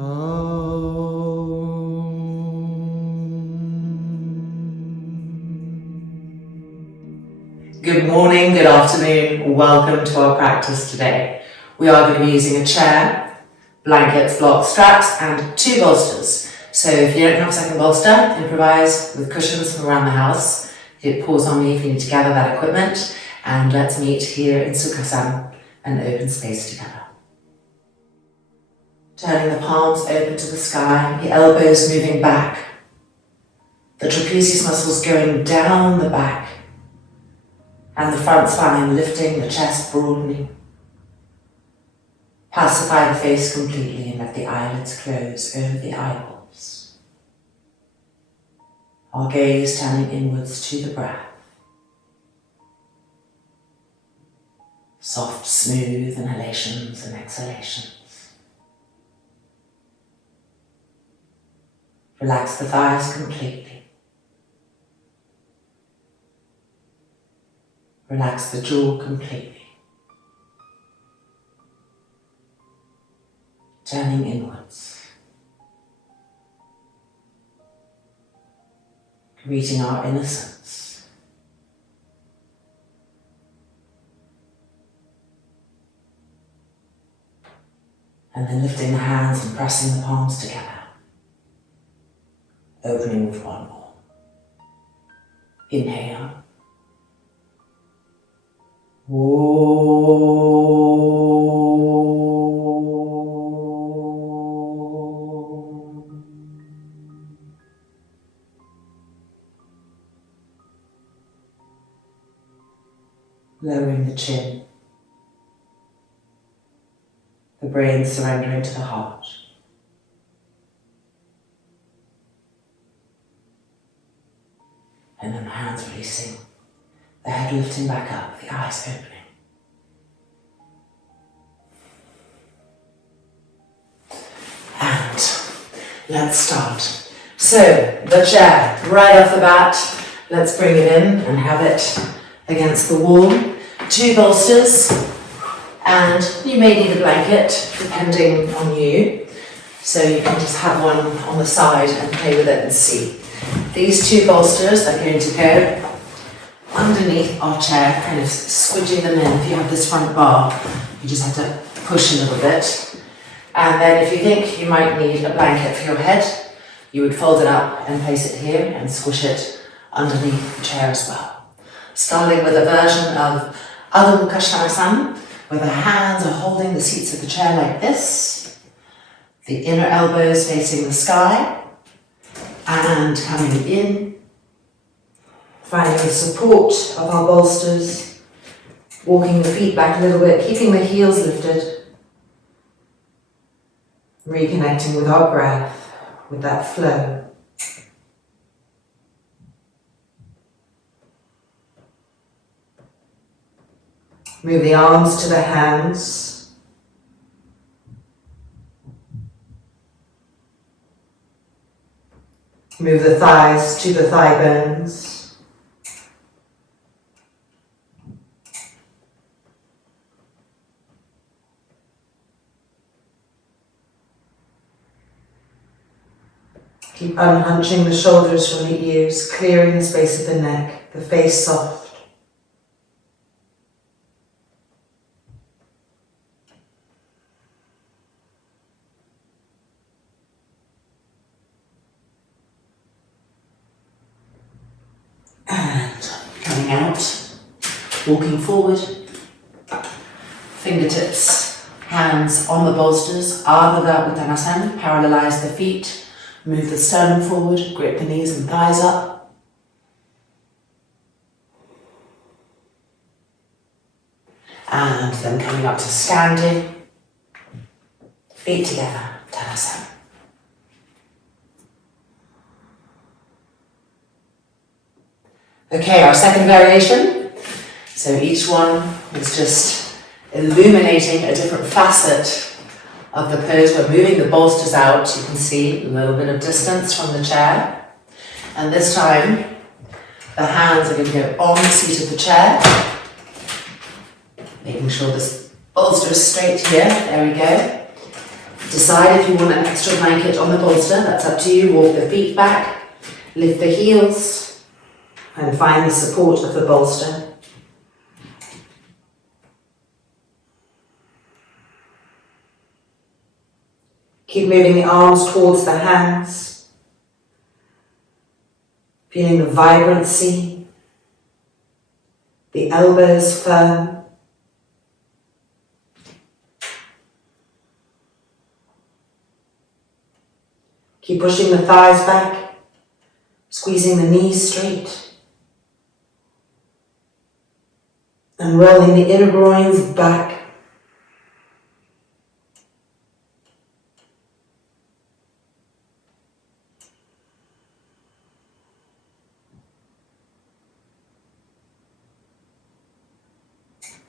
Good morning, good afternoon, welcome to our practice today. We are going to be using a chair, blankets, blocks, straps and 2 bolsters. So if you don't have a second bolster, improvise with cushions from around the house. Hit pause on me if you need to gather that equipment, and let's meet here in Sukhasana, an open space together. Turning the palms open to the sky, the elbows moving back, the trapezius muscles going down the back, and the front spine lifting, the chest broadening. Pacify the face completely and let the eyelids close over the eyeballs. Our gaze turning inwards to the breath. Soft, smooth inhalations and exhalations. Relax the thighs completely. Relax the jaw completely. Turning inwards. Greeting our innocence. And then lifting the hands and pressing the palms together. Opening with one more. Inhale. Lowering the chin, the brain surrendering to the heart. And then the hands releasing, the head lifting back up, the eyes opening. And let's start. So, the chair, right off the bat, let's bring it in and have it against the wall. 2 bolsters, and you may need a blanket, depending on you. So you can just have one on the side and play with it and see. These 2 bolsters are going to go underneath our chair, kind of squidging them in. If you have this front bar, you just have to push a little bit. And then if you think you might need a blanket for your head, you would fold it up and place it here and squish it underneath the chair as well. Starting with a version of Ardha Eka Pada Sirsasana, where the hands are holding the seats of the chair like this, the inner elbows facing the sky, and coming in, finding the support of our bolsters, walking the feet back a little bit, keeping the heels lifted, reconnecting with our breath, with that flow. Move the arms to the hands. Move the thighs to the thigh bones. Keep unhunching the shoulders from the ears, clearing the space of the neck, the face soft. Out, walking forward, fingertips, hands on the bolsters, Ardha Eka Pada Rajakapotasana, parallelize the feet, move the sternum forward, grip the knees and thighs up. And then coming up to standing, feet together, Konasana. Okay, our second variation. So each one is just illuminating a different facet of the pose. We're moving the bolsters out. You can see a little bit of distance from the chair. And this time, the hands are going to go on the seat of the chair. Making sure this bolster is straight here. There we go. Decide if you want an extra blanket on the bolster, that's up to you. Walk the feet back, lift the heels, and find the support of the bolster. Keep moving the arms towards the hands, feeling the vibrancy, the elbows firm. Keep pushing the thighs back, squeezing the knees straight, and rolling the inner groins back.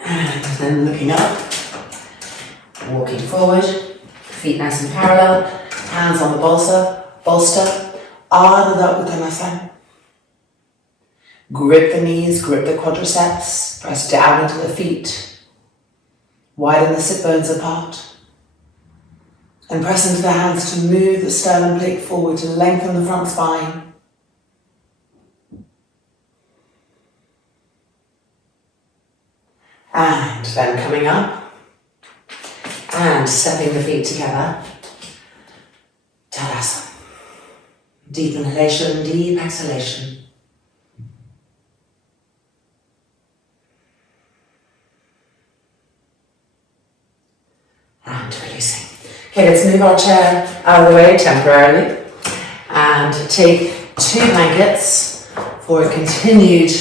And then looking up, walking forward, feet nice and parallel, hands on the bolster, Ardha Eka Konasana. Grip the knees, grip the quadriceps, press down into the feet, widen the sit bones apart, and press into the hands to move the sternum plate forward to lengthen the front spine. And then coming up and stepping the feet together. Tadasana. Deep inhalation, deep exhalation. And releasing. Okay, let's move our chair out of the way temporarily and take 2 blankets for a continued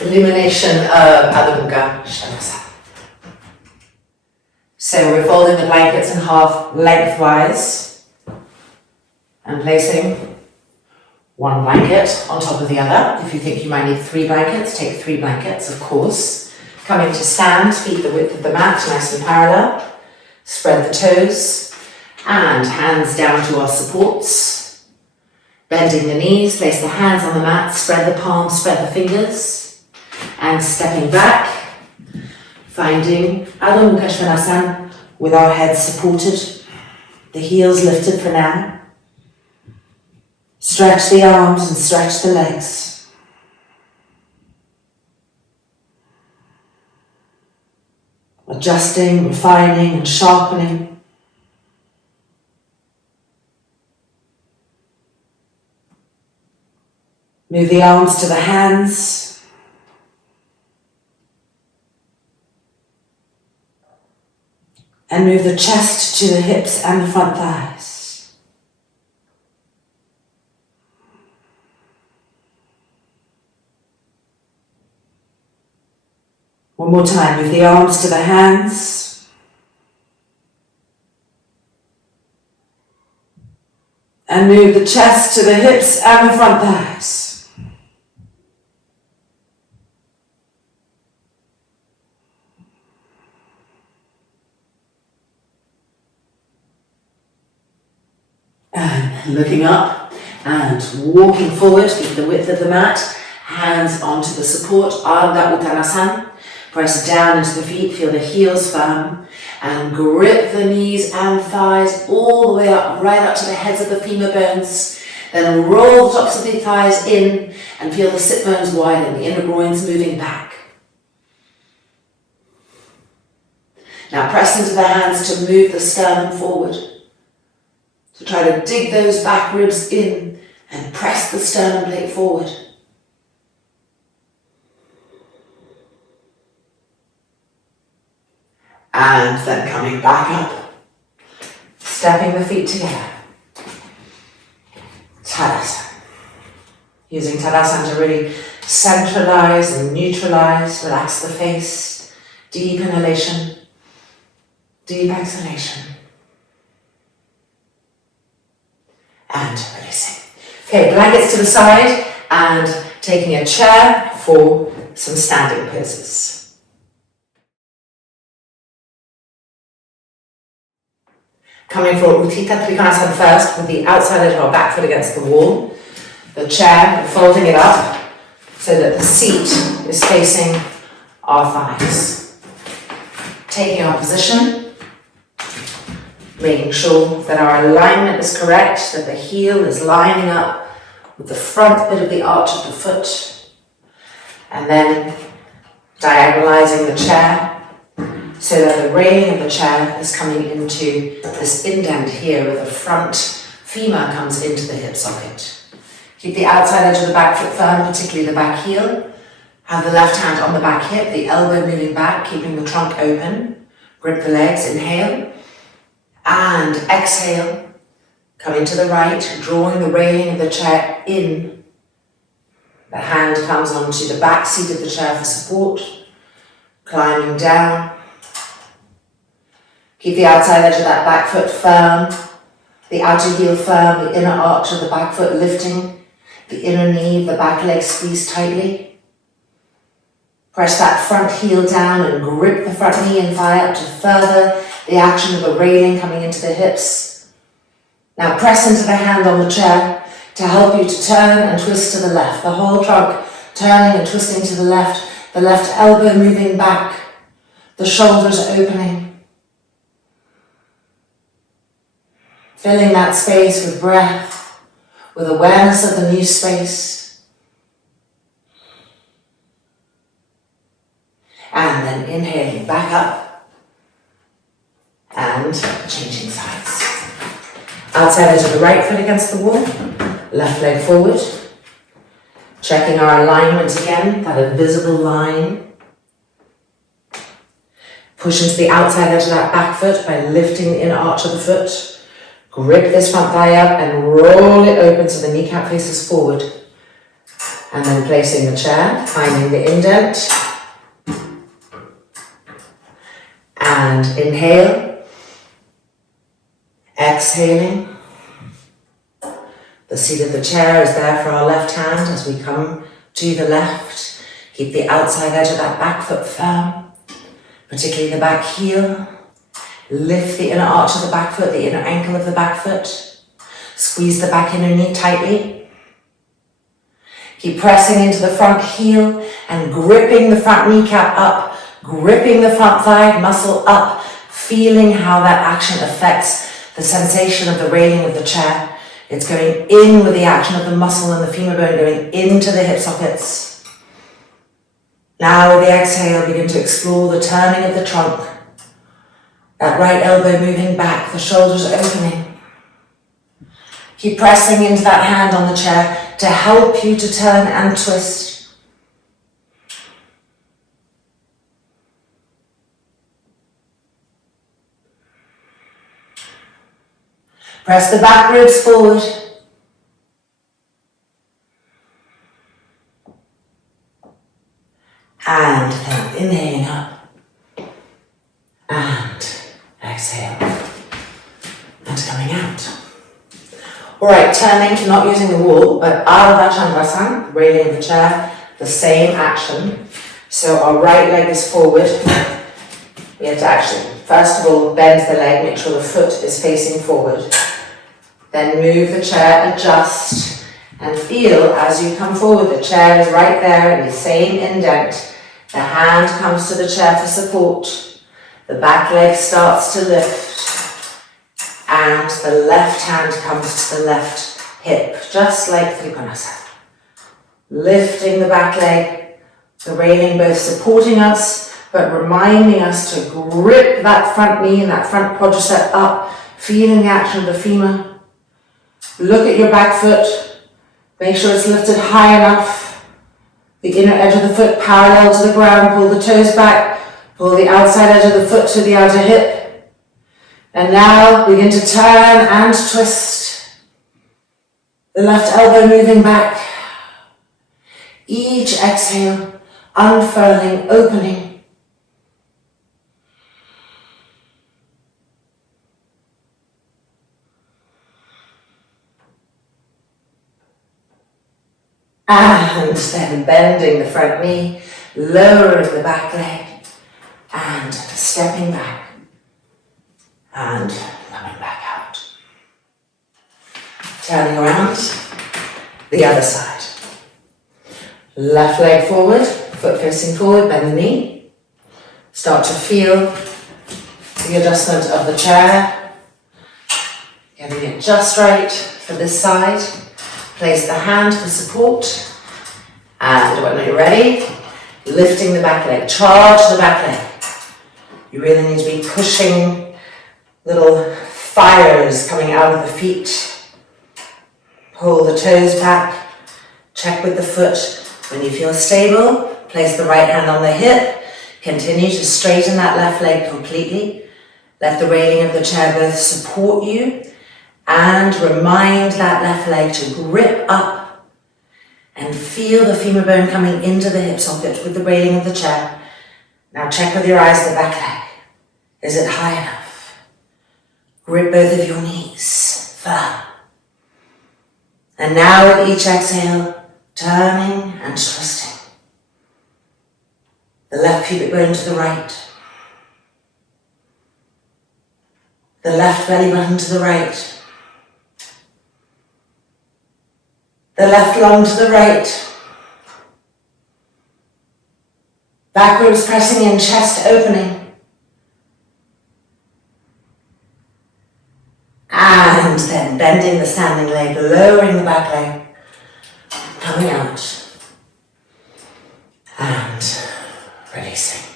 illumination of Ardha Eka Pada. So we're folding the blankets in half lengthwise and placing 1 blanket on top of the other. If you think you might need 3 blankets, take 3 blankets, of course. Coming to stand, feet the width of the mat, nice and parallel. Spread the toes and hands down to our supports. Bending the knees, place the hands on the mat, spread the palms, spread the fingers. And stepping back, finding Ardha Eka Pada with our heads supported, the heels lifted for now. Stretch the arms and stretch the legs. Adjusting, refining and sharpening. Move the arms to the hands. And move the chest to the hips and the front thighs. One more time, move the arms to the hands. And move the chest to the hips and the front thighs. And looking up and walking forward, feet the width of the mat, hands onto the support, Ardha Eka Konasana. Press down into the feet, feel the heels firm, and grip the knees and thighs all the way up, right up to the heads of the femur bones. Then roll the tops of the thighs in and feel the sit bones widen, the inner groins moving back. Now press into the hands to move the sternum forward. So try to dig those back ribs in and press the sternum plate forward. And then coming back up, stepping the feet together. Tadasana. Using Tadasana to really centralize and neutralize, relax the face. Deep inhalation, deep exhalation. And releasing. Okay, blankets to the side and taking a chair for some standing poses. Coming for Utthita Trikonasana first with the outside edge of our back foot against the wall. The chair, folding it up so that the seat is facing our thighs. Taking our position, Making sure that our alignment is correct, that the heel is lining up with the front bit of the arch of the foot. And then diagonalizing the chair so that the railing of the chair is coming into this indent here where the front femur comes into the hip socket. Keep the outside edge of the back foot firm, particularly the back heel. Have the left hand on the back hip, the elbow moving back, keeping the trunk open. Grip the legs, inhale. And exhale. Coming to the right, drawing the railing of the chair in. The hand comes onto the back seat of the chair for support. Climbing down. Keep the outside edge of that back foot firm. The outer heel firm, the inner arch of the back foot lifting. The inner knee of the back leg squeezed tightly. Press that front heel down and grip the front knee and thigh up to further the action of the railing coming into the hips. Now press into the hand on the chair to help you to turn and twist to the left. The whole trunk turning and twisting to the left elbow moving back, the shoulders opening. Filling that space with breath, with awareness of the new space. And then inhaling back up and changing sides. Outside edge of the right foot against the wall, left leg forward. Checking our alignment again, that invisible line. Push into the outside edge of that back foot by lifting the inner arch of the foot. Grip this front thigh up and roll it open so the kneecap faces forward. And then placing the chair, finding the indent. And inhale. Exhaling. The seat of the chair is there for our left hand as we come to the left. Keep the outside edge of that back foot firm, particularly the back heel. Lift the inner arch of the back foot, the inner ankle of the back foot. Squeeze the back inner knee tightly. Keep pressing into the front heel and gripping the front kneecap up, gripping the front thigh muscle up, feeling how that action affects the sensation of the railing of the chair. It's going in with the action of the muscle and the femur bone going into the hip sockets. Now with the exhale, begin to explore the turning of the trunk. That right elbow moving back, the shoulders opening. Keep pressing into that hand on the chair to help you to turn and twist. Press the back ribs forward. And then inhaling up. And exhale. And coming out. Alright, turning, not using the wall, but Ardha Eka Pada, railing of the chair, the same action. So our right leg is forward. We have to actually, first of all, bend the leg, make sure the foot is facing forward. Then move the chair, adjust, and feel as you come forward, the chair is right there in the same indent. The hand comes to the chair for support. The back leg starts to lift. And the left hand comes to the left hip, just like Trikonasana. Lifting the back leg, the railing both supporting us, but reminding us to grip that front knee and that front quadricep up, feeling the action of the femur. Look at your back foot, make sure it's lifted high enough. The inner edge of the foot parallel to the ground, pull the toes back, pull the outside edge of the foot to the outer hip. And now begin to turn and twist. The left elbow moving back. Each exhale, unfurling, opening. And then bending the front knee, lowering the back leg, and stepping back, and coming back out. Turning around, the other side. Left leg forward, foot facing forward, bend the knee. Start to feel the adjustment of the chair, Getting it just right for this side. Place the hand for support. And when you're ready, lifting the back leg. Charge the back leg. You really need to be pushing little fires coming out of the feet. Pull the toes back. Check with the foot. When you feel stable, place the right hand on the hip. Continue to straighten that left leg completely. Let the railing of the chair both support you and remind that left leg to grip up and feel the femur bone coming into the hip socket with the railing of the chair. Now check with your eyes the back leg. Is it high enough? Grip both of your knees firm. And now with each exhale, turning and twisting. The left pubic bone to the right. The left belly button to the right. The left lung to the right. Back ribs pressing in, chest opening. And then bending the standing leg, lowering the back leg, coming out. And releasing.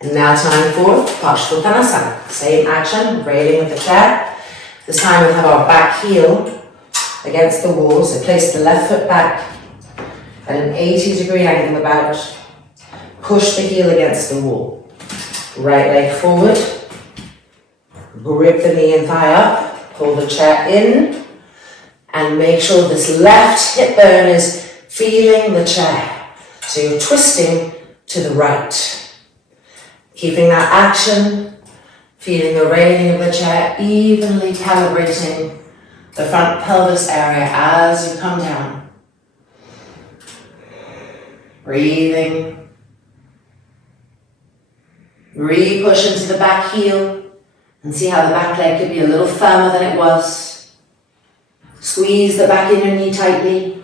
And now time for Baddha Konasana. Same action, railing of the chair. This time we'll have our back heel against the wall. So place the left foot back at an 80-degree angle about. Push the heel against the wall. Right leg forward. Grip the knee and thigh up. Pull the chair in. And make sure this left hip bone is feeling the chair. So you're twisting to the right. Keeping that action, feeling the railing of the chair, evenly calibrating the front pelvis area as you come down. Breathing. Re-push into the back heel and see how the back leg could be a little firmer than it was. Squeeze the back inner knee tightly.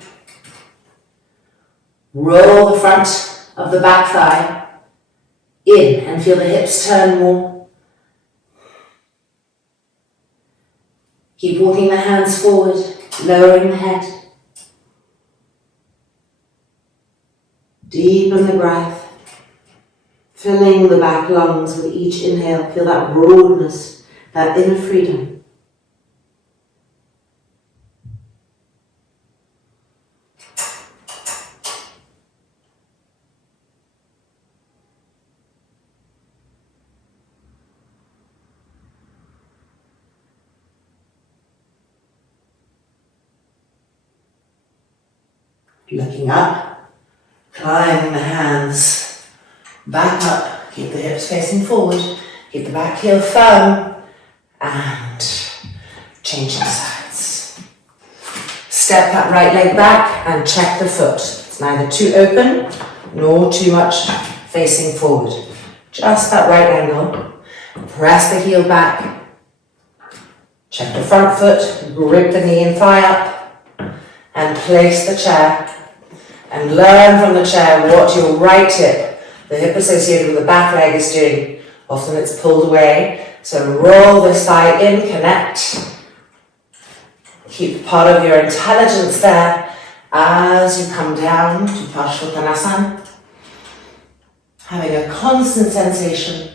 Roll the front of the back thigh in and feel the hips turn more. Keep walking the hands forward, lowering the head. Deepen the breath, filling the back lungs with each inhale. Feel that broadness, that inner freedom. Looking up, climbing the hands back up, keep the hips facing forward, keep the back heel firm, and changing sides. Step that right leg back and check the foot. It's neither too open nor too much facing forward. Just that right angle. Press the heel back. Check the front foot, grip the knee and thigh up, and place the chair. And learn from the chair what your right hip, the hip associated with the back leg, is doing. Often it's pulled away. So roll this thigh in, connect. Keep part of your intelligence there as you come down to Baddha Konasana. Having a constant sensation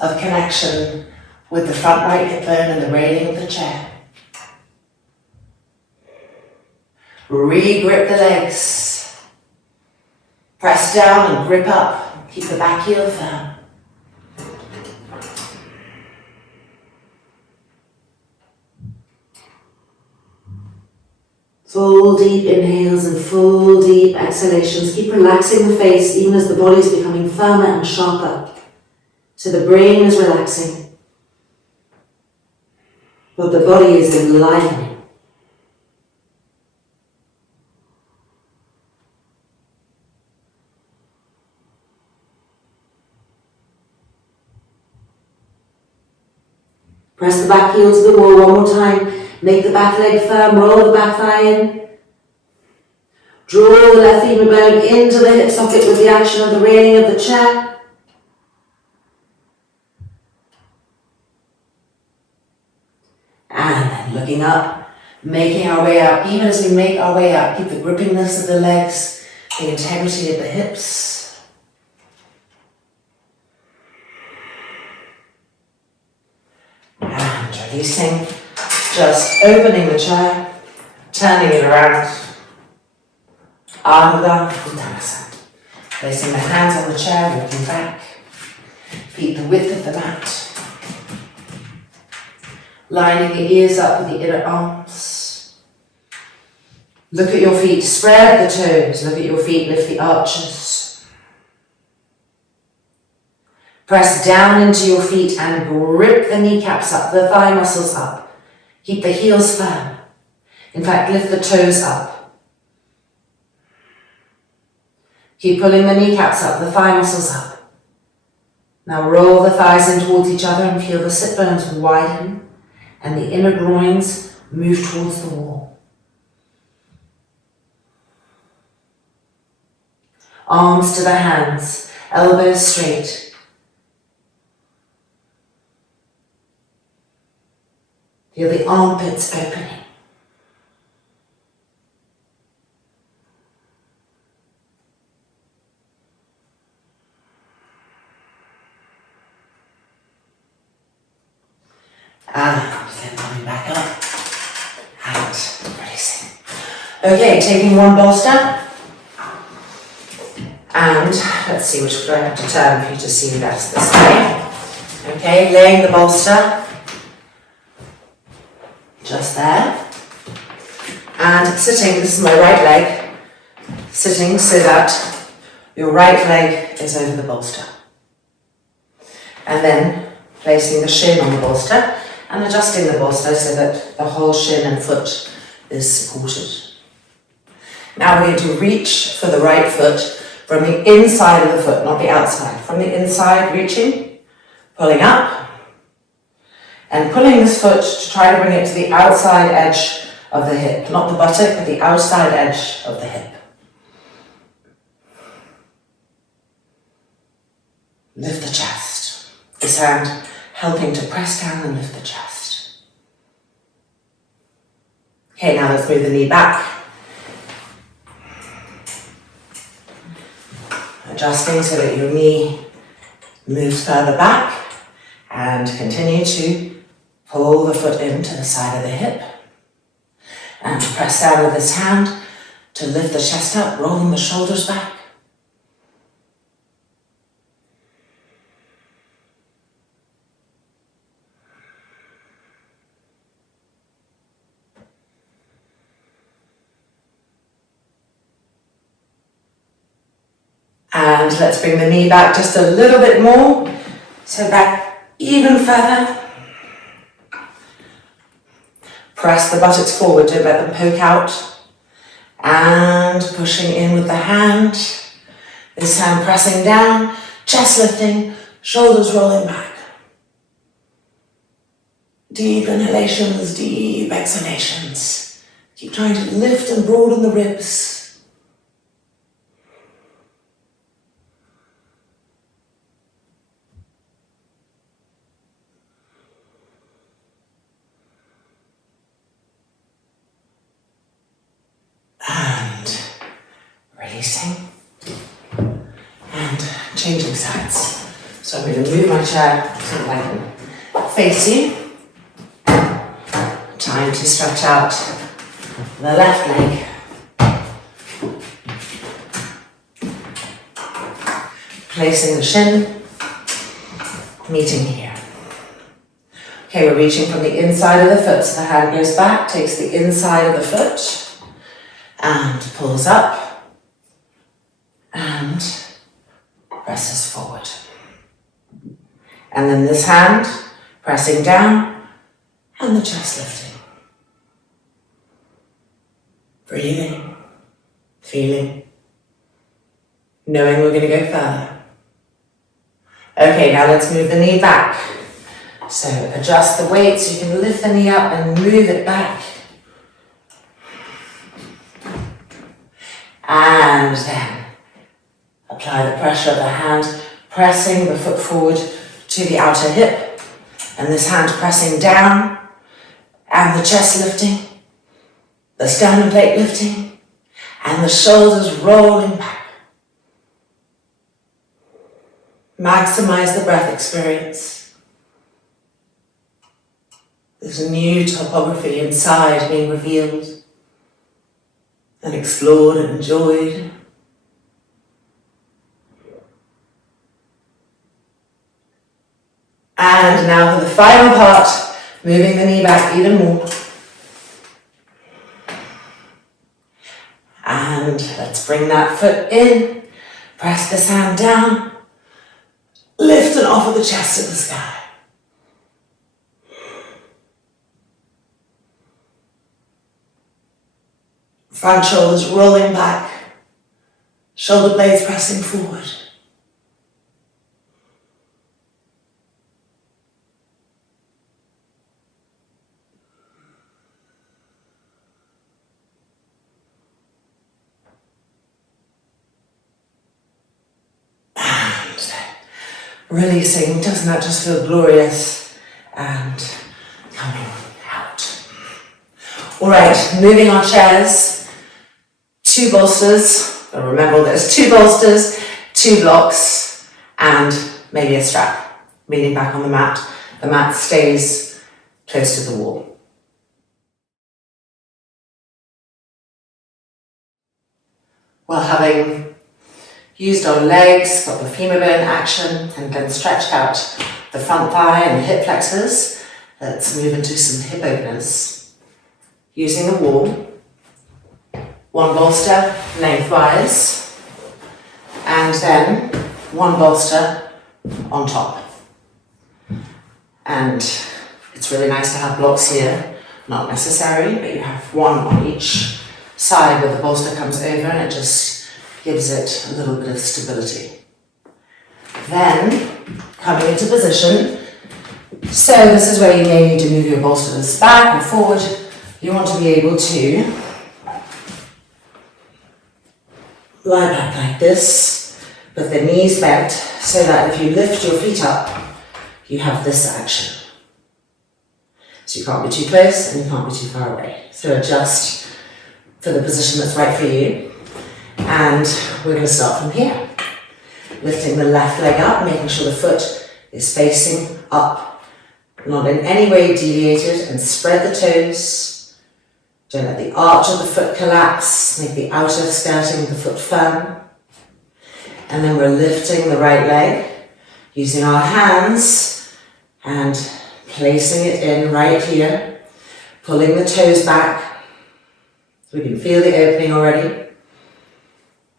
of connection with the front right hip bone and the railing of the chair. Re-grip the legs. Press down and grip up. Keep the back heel firm. Full deep inhales and full deep exhalations. Keep relaxing the face even as the body is becoming firmer and sharper. So the brain is relaxing, but the body is enlivening. Press the back heel to the wall one more time. Make the back leg firm, roll the back thigh in. Draw the left femur bone into the hip socket with the action of the railing of the chair. And then looking up, making our way up. Even as we make our way up, keep the grippiness of the legs, the integrity of the hips. And releasing, just opening the chair, turning it around. Ardha Eka Pada Rajakapotasana. Placing the hands on the chair, walking back. Feet the width of the mat. Lining the ears up with the inner arms. Look at your feet, spread the toes. Look at your feet, lift the arches. Press down into your feet and grip the kneecaps up, the thigh muscles up. Keep the heels firm. In fact, lift the toes up. Keep pulling the kneecaps up, the thigh muscles up. Now roll the thighs in towards each other and feel the sit bones widen and the inner groins move towards the wall. Arms to the hands, elbows straight. Feel the armpits opening. And then coming back up and releasing. Okay, taking one bolster. And let's see, which would I have to turn for you to see that's this way. Okay, laying the bolster just there. And sitting, this is my right leg, sitting so that your right leg is over the bolster. And then placing the shin on the bolster and adjusting the bolster so that the whole shin and foot is supported. Now we're going to reach for the right foot from the inside of the foot, not the outside. From the inside, reaching, pulling up, and pulling this foot to try to bring it to the outside edge of the hip. Not the buttock, but the outside edge of the hip. Lift the chest. This hand helping to press down and lift the chest. Okay, now let's move the knee back. Adjusting so that your knee moves further back and continue to pull the foot into the side of the hip and press down with this hand to lift the chest up, rolling the shoulders back. And let's bring the knee back just a little bit more. So back even further. Press the buttocks forward, don't let them poke out. And pushing in with the hand. This hand pressing down, chest lifting, shoulders rolling back. Deep inhalations, deep exhalations. Keep trying to lift and broaden the ribs. And releasing and changing sides. So I'm going to move my chair so that I can face you. Time to stretch out the left leg. Placing the shin, meeting here. Okay, we're reaching from the inside of the foot, so the hand goes back, takes the inside of the foot, and pulls up and presses forward. And then this hand pressing down and the chest lifting. Breathing, feeling, knowing we're going to go further. Okay, now let's move the knee back. So adjust the weight so you can lift the knee up and move it back. And then apply the pressure of the hand, pressing the foot forward to the outer hip. And this hand pressing down and the chest lifting, the sternum plate lifting, and the shoulders rolling back. Maximize the breath experience. There's a new topography inside being revealed and explored and enjoyed. And now for the final part, moving the knee back even more. And let's bring that foot in, press this hand down, lift and offer the chest to the sky. Front shoulders rolling back, shoulder blades pressing forward. Releasing, doesn't that just feel glorious? And coming out. All right, moving our chairs, 2 bolsters. Remember there's 2 bolsters, 2 blocks, and maybe a strap. Leaning back on the mat. The mat stays close to the wall. While having used our legs, got the femur bone action, and then stretched out the front thigh and the hip flexors. Let's move into some hip openers. Using the wall, 1 bolster lengthwise, and then 1 bolster on top. And it's really nice to have blocks here, not necessary, but you have 1 on each side where the bolster comes over and it just gives it a little bit of stability. Then, coming into position, so this is where you may need to move your bolsters back or forward. You want to be able to lie back like this, with the knees bent, so that if you lift your feet up, you have this action. So you can't be too close and you can't be too far away. So adjust for the position that's right for you. And we're going to start from here. Lifting the left leg up, making sure the foot is facing up, not in any way deviated, and spread the toes. Don't let the arch of the foot collapse, make the outer skirting of the foot firm. And then we're lifting the right leg, using our hands and placing it in right here, pulling the toes back. So we can feel the opening already.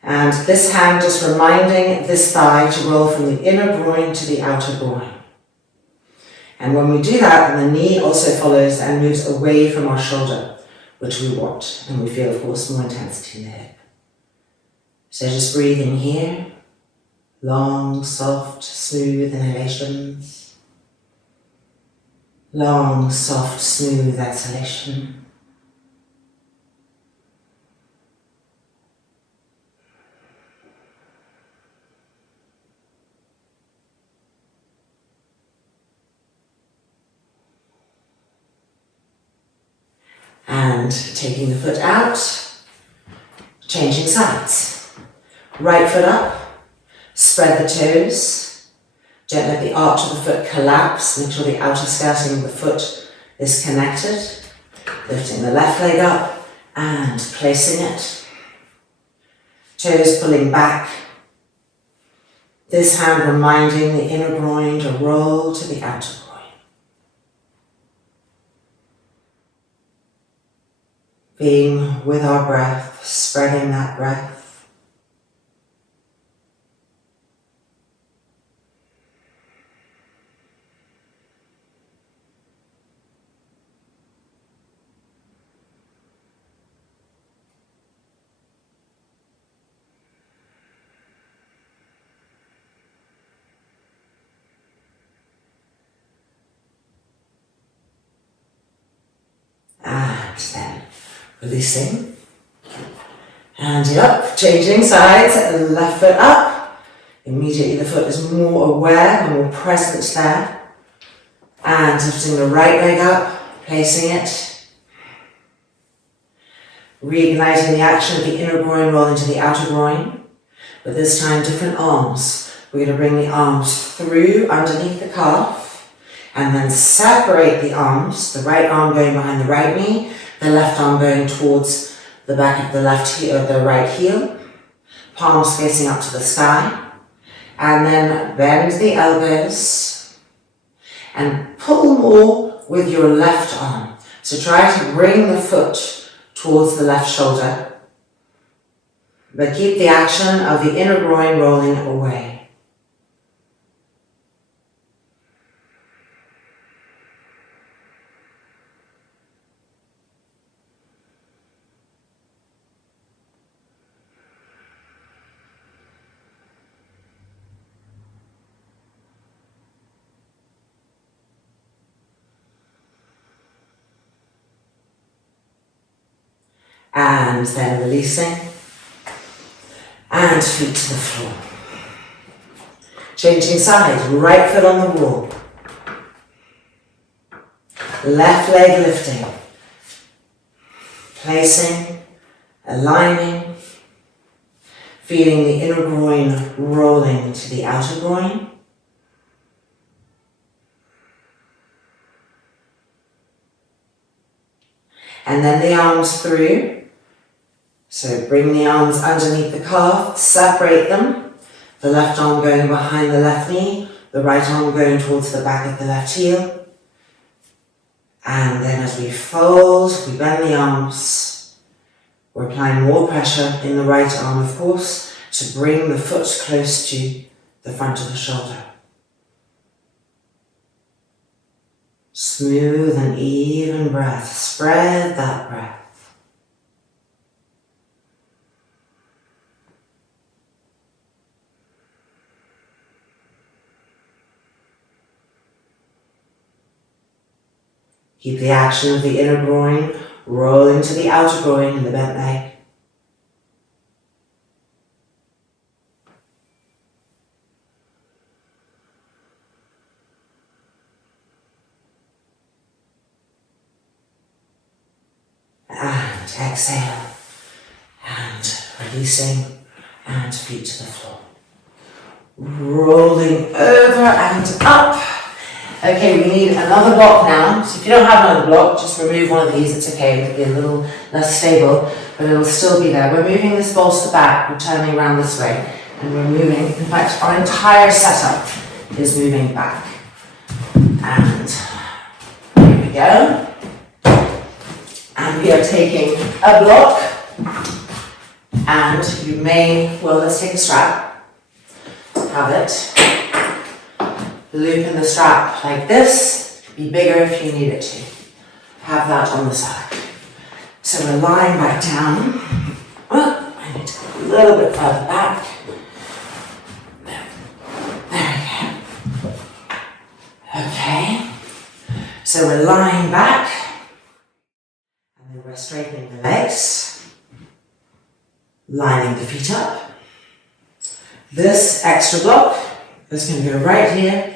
And this hand just reminding this thigh to roll from the inner groin to the outer groin. And when we do that, then the knee also follows and moves away from our shoulder, which we want. And we feel, of course, more intensity in the hip. So just breathing here. Long, soft, smooth inhalations. Long, soft, smooth exhalation. And taking the foot out, changing sides. Right foot up, spread the toes. Don't let the arch of the foot collapse. Make sure the outer skirting of the foot is connected. Lifting the left leg up and placing it. Toes pulling back. This hand reminding the inner groin to roll to the outer groin. Being with our breath, spreading that breath. And then releasing, hand up, changing sides, left foot up. Immediately the foot is more aware and more present there. And lifting the right leg up, placing it Reigniting the action of the inner groin rolling to the outer groin. But this time, different arms. We're going to bring the arms through underneath the calf and then separate the arms, the right arm going behind the right knee, the left arm going towards the back of the left heel, or the right heel, palms facing up to the sky, and then bend the elbows and pull more with your left arm. So try to bring the foot towards the left shoulder, but keep the action of the inner groin rolling away. And then releasing, and feet to the floor. Changing sides, right foot on the wall. Left leg lifting. Placing, aligning, feeling the inner groin rolling to the outer groin. And then the arms through. So bring the arms underneath the calf, separate them. The left arm going behind the left knee, the right arm going towards the back of the left heel. And then as we fold, we bend the arms. We're applying more pressure in the right arm, of course, to bring the foot close to the front of the shoulder. Smooth and even breath. Spread that breath. Keep the action of the inner groin rolling to the outer groin in the bent leg. And exhale, and releasing, and feet to the floor. Rolling over and up. Okay, we need another block now. So if you don't have another block, just remove one of these. It's okay, it'll be a little less stable, but it'll still be there. We're moving this bolster back, we're turning around this way, and we're moving. In fact, our entire setup is moving back. And here we go. And we are taking a block, and you may, well, let's take a strap, have it, loop in the strap like this, be bigger if you need it to, have that on the side. So we're lying back down, oh, I need to go a little bit further back, there we go, okay, so we're lying back, we're straightening the legs, lining the feet up. This extra block is going to go right here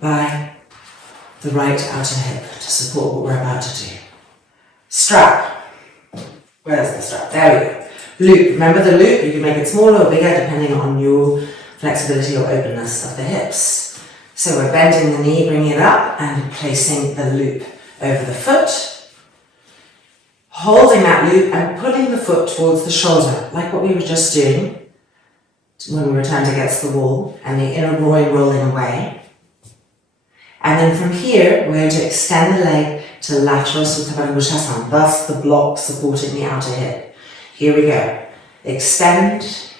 by the right outer hip to support what we're about to do. Strap. Where's the strap? There we go. Loop. Remember the loop? You can make it smaller or bigger depending on your flexibility or openness of the hips. So we're bending the knee, bringing it up and placing the loop over the foot. Holding that loop and pulling the foot towards the shoulder, like what we were just doing when we were turned against the wall, and the inner groin rolling away. And then from here, we're going to extend the leg to lateral Uttanasana, thus the block supporting the outer hip. Here we go. Extend.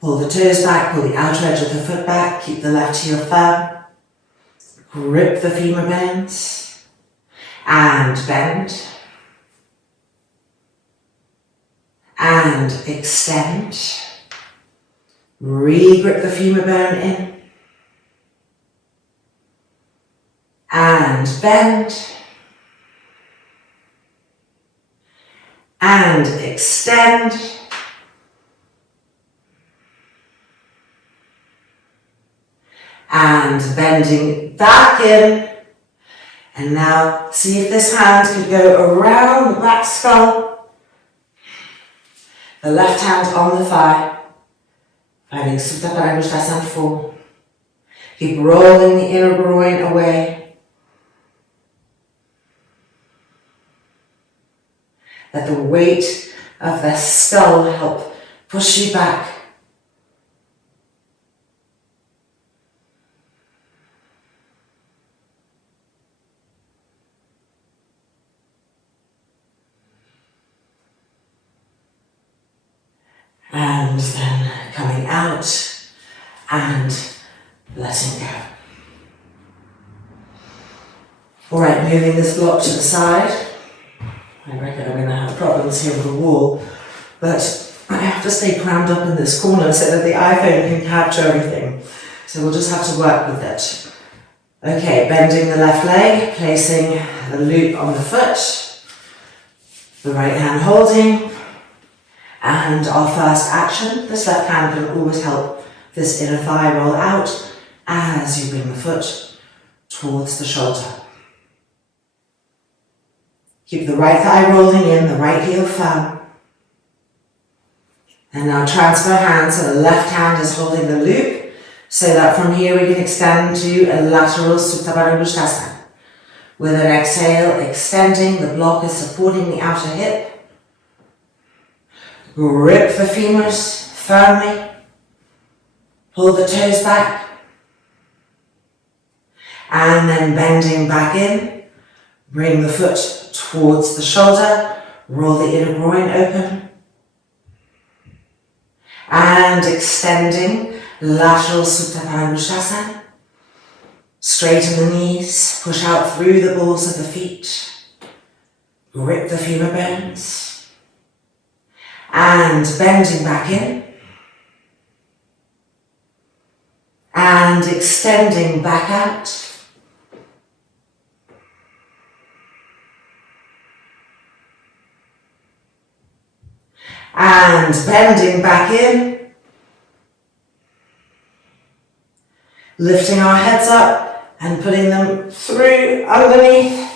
Pull the toes back, pull the outer edge of the foot back, keep the left heel firm. Grip the femur bones. And bend, and extend, re-grip the femur bone in, and bend, and extend, and bending back in, And now see if this hand could go around the back skull. The left hand on the thigh. Finding Supta Pada Rajakapotasana 4. Keep rolling the inner groin away. Let the weight of the skull help push you back. And then coming out and letting go. Alright, moving this block to the side. I reckon I'm going to have problems here with the wall, but I have to stay crammed up in this corner so that the iPhone can capture everything. So we'll just have to work with it. Okay, bending the left leg, placing the loop on the foot, the right hand holding. And our first action, this left hand can always help this inner thigh roll out as you bring the foot towards the shoulder. Keep the right thigh rolling in, the right heel firm. And now transfer hands, so the left hand is holding the loop, so that from here we can extend to a lateral Supta Pada Rajakapotasana. With an exhale, extending, the block is supporting the outer hip. Grip the femurs firmly, pull the toes back, and then bending back in, bring the foot towards the shoulder, roll the inner groin open, and extending, lateral Supta Pada Rajakapotasana, straighten the knees, push out through the balls of the feet, grip the femur bones, and bending back in, and extending back out, and bending back in, lifting our heads up and putting them through underneath,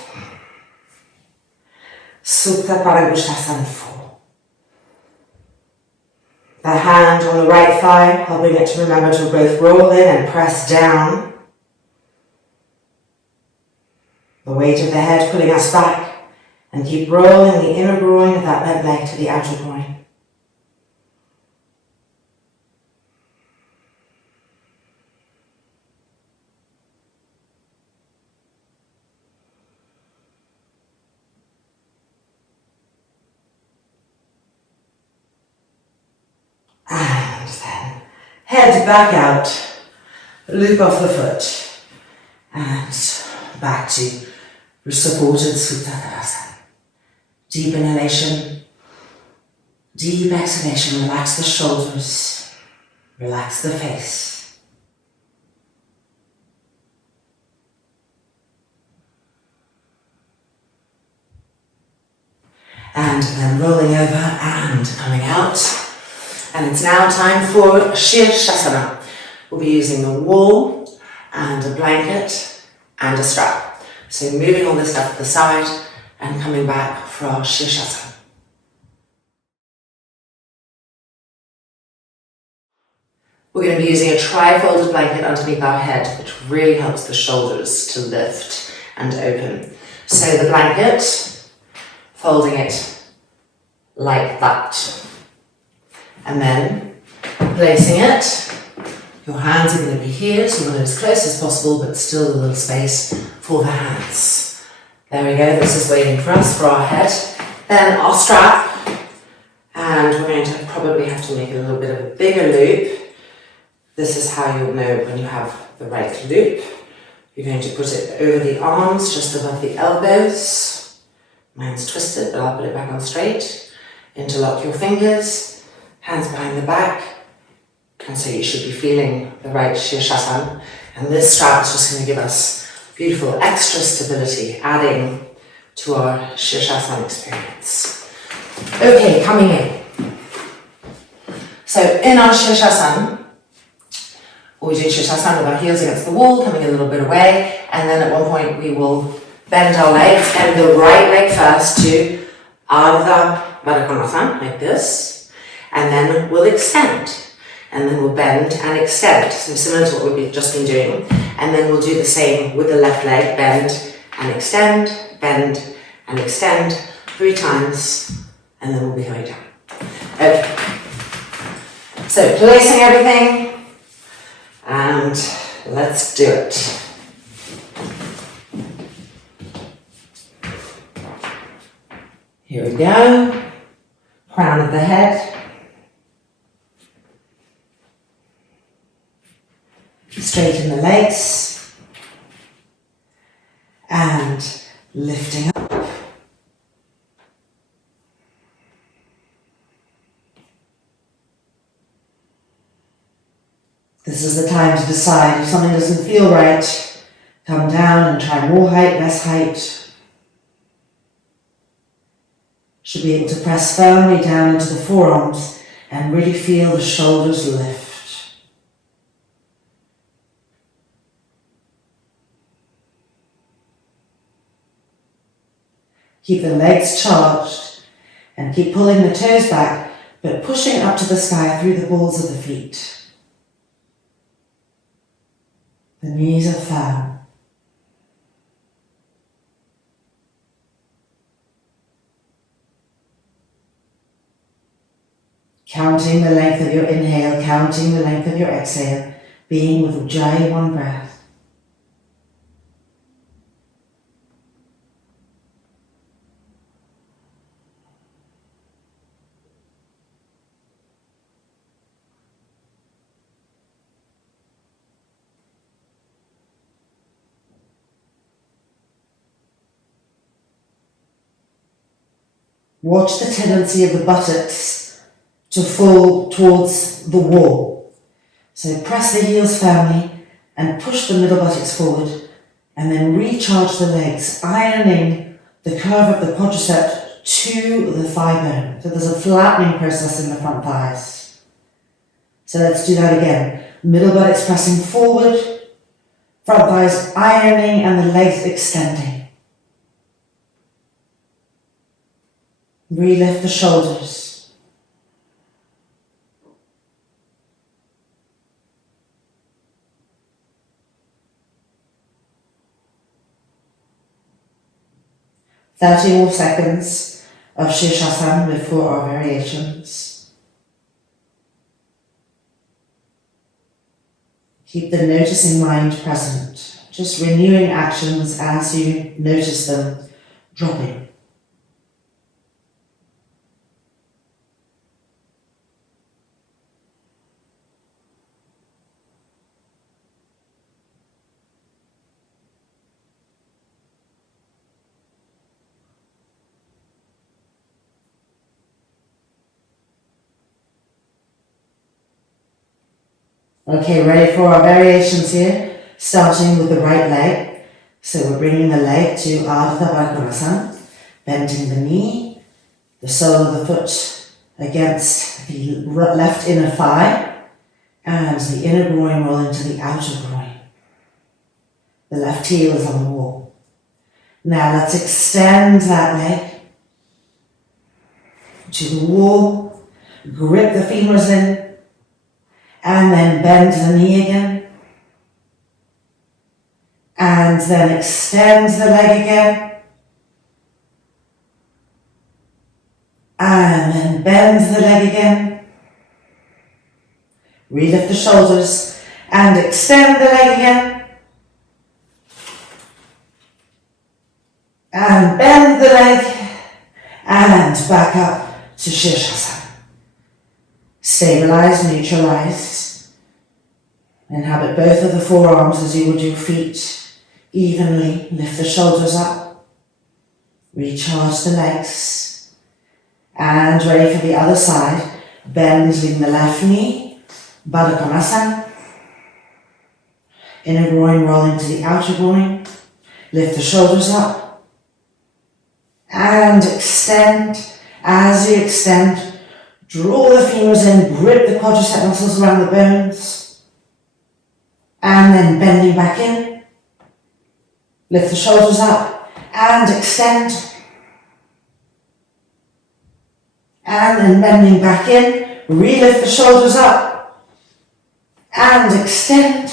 Supta Pada Rajakapotasana 4. The hand on the right thigh, helping it to remember to both roll in and press down. The weight of the head pulling us back, and keep rolling the inner groin of that bent leg to the outer groin. And then head back out, loop off the foot, and back to supported Supta Konasana. Deep inhalation, deep exhalation, relax the shoulders, relax the face. And then rolling over and coming out. And it's now time for Chair Setu. We'll be using a wall and a blanket and a strap. So moving all this stuff to the side and coming back for our Chair Setu. We're going to be using a tri-folded blanket underneath our head, which really helps the shoulders to lift and open. So the blanket, folding it like that. And then placing it, your hands are going to be here, so you want it as close as possible, but still a little space for the hands. There we go, this is waiting for us, for our head. Then our strap, and we're going to probably have to make a little bit of a bigger loop. This is how you'll know when you have the right loop. You're going to put it over the arms, just above the elbows. Mine's twisted, but I'll put it back on straight. Interlock your fingers. Hands behind the back, and so you should be feeling the right Sirsasana. And this strap is just going to give us beautiful extra stability, adding to our Sirsasana experience. Okay, coming in. So in our Sirsasana, we do Sirsasana with our heels against the wall, coming a little bit away, and then at one point we will bend our legs, and the right leg first to Ardha Eka Pada Rajakapotasana, like this, and then we'll extend, and then we'll bend and extend, so similar to what we've just been doing, and then we'll do the same with the left leg, bend and extend, bend and extend 3 times, and then we'll be going down. Okay, so placing everything, and let's do it. Here we go, crown of the head, straighten the legs, and lifting up. This is the time to decide if something doesn't feel right, come down and try more height, less height. Should be able to press firmly down into the forearms and really feel the shoulders lift. Keep the legs charged and keep pulling the toes back, but pushing up to the sky through the balls of the feet. The knees are firm. Counting the length of your inhale, counting the length of your exhale, being with Ujjayi one breath. Watch the tendency of the buttocks to fall towards the wall. So press the heels firmly and push the middle buttocks forward, and then recharge the legs, ironing the curve of the quadricep to the thigh bone. So there's a flattening process in the front thighs. So let's do that again. Middle buttocks pressing forward, front thighs ironing, and the legs extending. Relift the shoulders. "30 more seconds of Sirsasana before our variations. Keep the noticing mind present, just renewing actions as you notice them dropping. Okay, ready for our variations here, starting with the right leg. So we're bringing the leg to Ardha Eka Pada Rajakapotasana, bending the knee, the sole of the foot against the left inner thigh, and the inner groin roll into the outer groin. The left heel is on the wall. Now let's extend that leg to the wall, grip the femurs in, and then bend the knee again, and then extend the leg again, and then bend the leg again, relift the shoulders, and extend the leg again, and bend the leg, and back up to Sirsasana. Stabilize, neutralize. Inhabit both of the forearms as you would your feet evenly. Lift the shoulders up. Recharge the legs. And ready for the other side. Bending the left knee. Baddha Konasana. Inner groin rolling to the outer groin. Lift the shoulders up. And extend. As you extend, draw the femurs in, grip the quadricep muscles around the bones, and then bending back in. Lift the shoulders up, and extend. And then bending back in, re-lift the shoulders up and extend.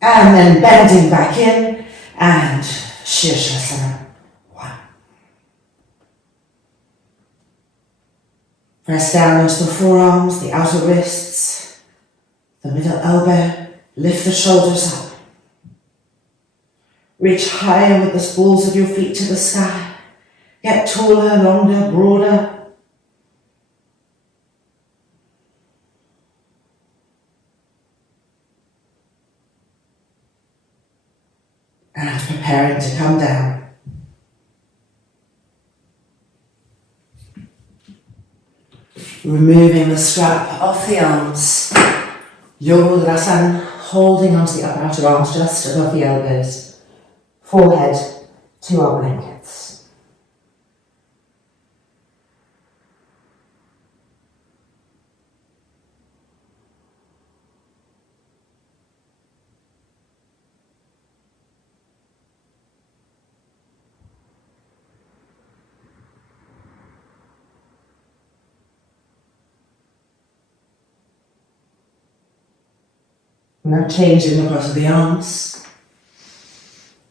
And then bending back in and Sirsasana. 1. Press down into the forearms, the outer wrists, the middle elbow, lift the shoulders up. Reach higher with the balls of your feet to the sky. Get taller, longer, broader. And preparing to come down. Removing the strap off the arms. Yogasana, holding onto the upper outer arms just above the elbows. Forehead to our blankets. Now changing the cross of the arms.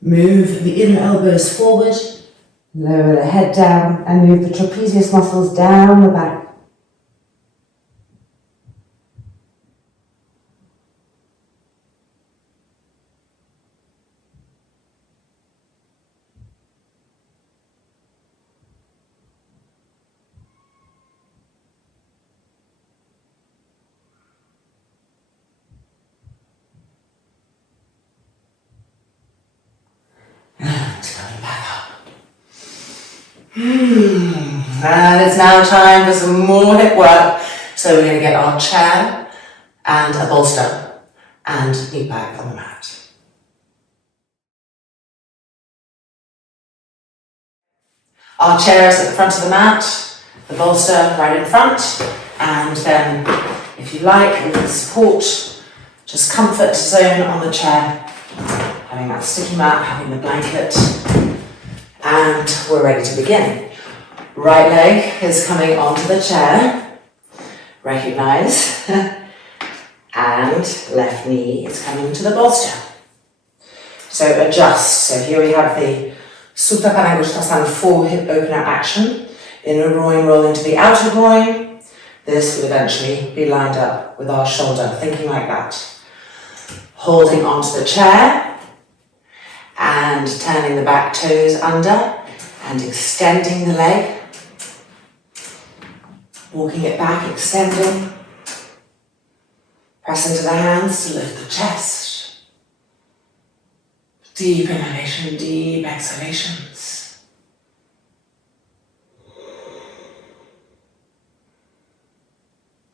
Move the inner elbows forward, lower the head down and move the trapezius muscles down the back. And it's now time for some more hip work. So we're going to get our chair and a bolster and knee back on the mat. Our chair is at the front of the mat, the bolster right in front, and then if you like, a little support, just comfort zone on the chair, having that sticky mat, having the blanket, and we're ready to begin. Right leg is coming onto the chair, recognise, and left knee is coming to the bolster. So adjust. So here we have the Supta Padangusthasana full hip opener action. Inner groin roll into the outer groin. This will eventually be lined up with our shoulder, thinking like that. Holding onto the chair and turning the back toes under and extending the leg. Walking it back, extending. Press into the hands to lift the chest. Deep inhalation, deep exhalations.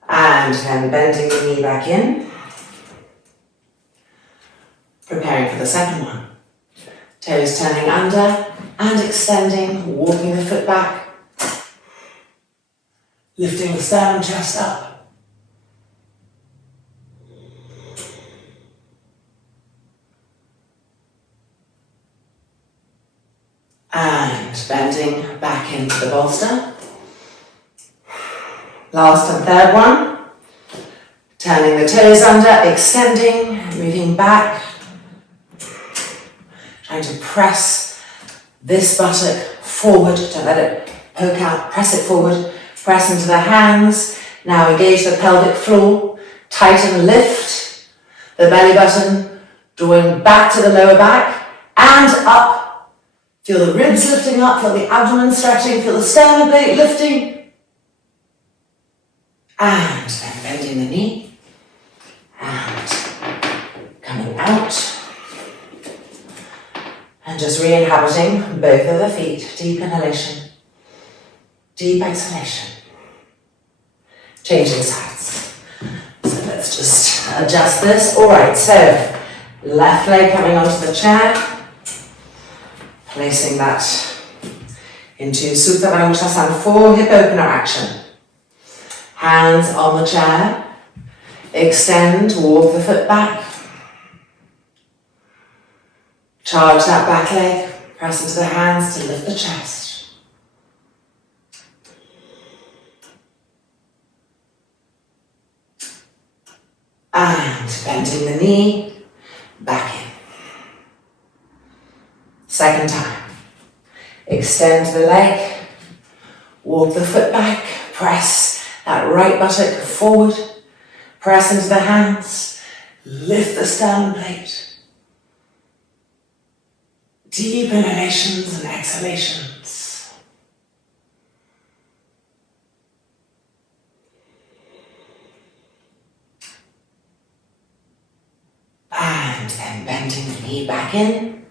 And then bending the knee back in. Preparing for the second one. Toes turning under and extending, walking the foot back. Lifting the sternum, chest up. And bending back into the bolster. Last and third one. Turning the toes under, extending, moving back. Trying to press this buttock forward to let it poke out, press it forward. Press into the hands. Now engage the pelvic floor. Tighten, lift the belly button, drawing back to the lower back and up. Feel the ribs lifting up, feel the abdomen stretching, feel the sternum lifting. And then bending the knee and coming out. And just re-inhabiting both of the feet. Deep inhalation. Deep exhalation. Changing sides. So let's just adjust this. Alright, so left leg coming onto the chair. Placing that into Supta Padangusthasana full hip opener action. Hands on the chair. Extend, walk the foot back. Charge that back leg, press into the hands to lift the chest. And bending the knee, back in. Second time. Extend the leg, walk the foot back, press that right buttock forward, press into the hands, lift the sternum plate. Deep inhalations and exhalations. And then bending the knee back in.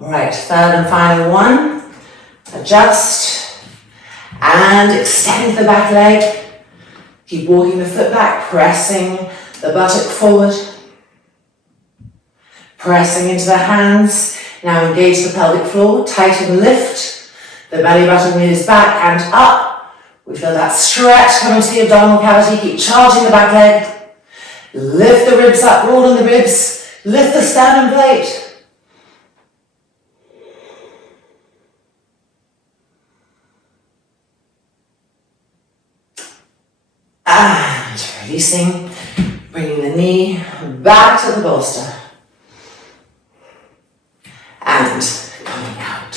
Alright, third and final one. Adjust and extend the back leg. Keep walking the foot back, pressing the buttock forward. Pressing into the hands. Now engage the pelvic floor, tighten, lift. The belly button moves back and up. We feel that stretch coming to the abdominal cavity. Keep charging the back leg. Lift the ribs up, broaden the ribs. Lift the sternum plate. And releasing, bringing the knee back to the bolster. And coming out.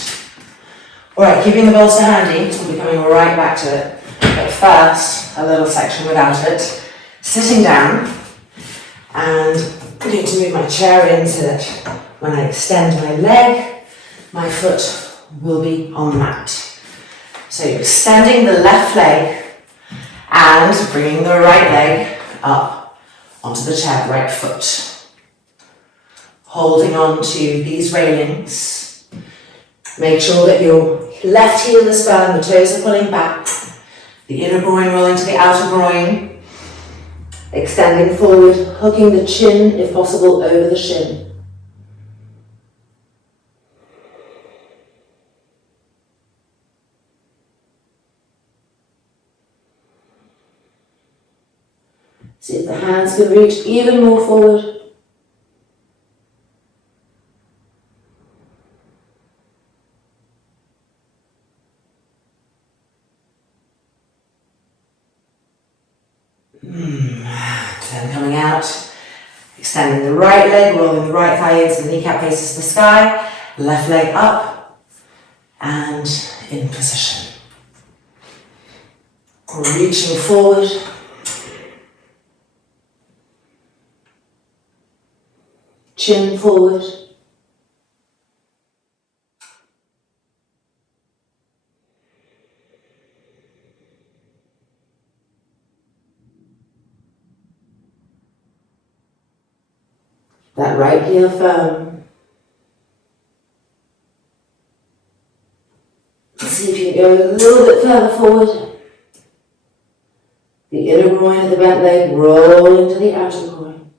Alright, keeping the bolster handy, we'll be coming right back to it. But first, a little section without it. Sitting down, and I need to move my chair in so that when I extend my leg, my foot will be on the mat. So you're extending the left leg and bringing the right leg up onto the chair, right foot. Holding on to these railings. Make sure that your left heel is firm, the toes are pulling back. The inner groin rolling to the outer groin. Extending forward, hooking the chin, if possible, over the shin. See if the hands can reach even more forward. Then coming out, extending the right leg, rolling the right thigh in so the kneecap faces the sky, left leg up and in position. Reaching forward. Chin forward. That right heel firm. See if you can go a little bit further forward. The inner groin of the bent leg roll into the outer groin.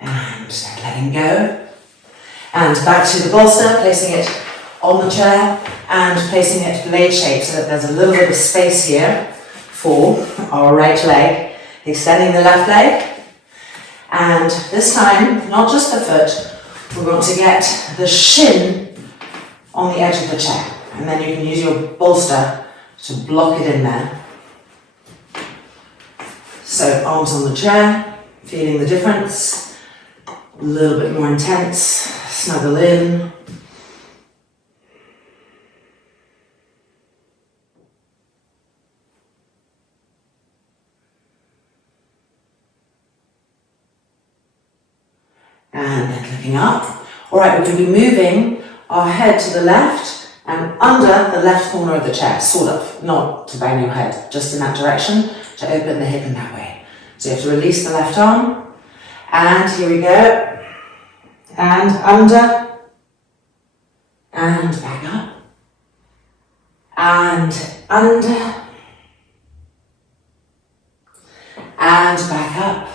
And letting go. And back to the bolster, placing it on the chair and placing it blade shape so that there's a little bit of space here for our right leg. Extending the left leg. And this time, not just the foot, we're going to get the shin on the edge of the chair. And then you can use your bolster to block it in there. So arms on the chair, feeling the difference. A little bit more intense, snuggle in. And then looking up. Alright, we're going to be moving our head to the left and under the left corner of the chair, sort of, not to bang your head, just in that direction, to open the hip in that way. So you have to release the left arm. And here we go. And under, and back up, and under, and back up,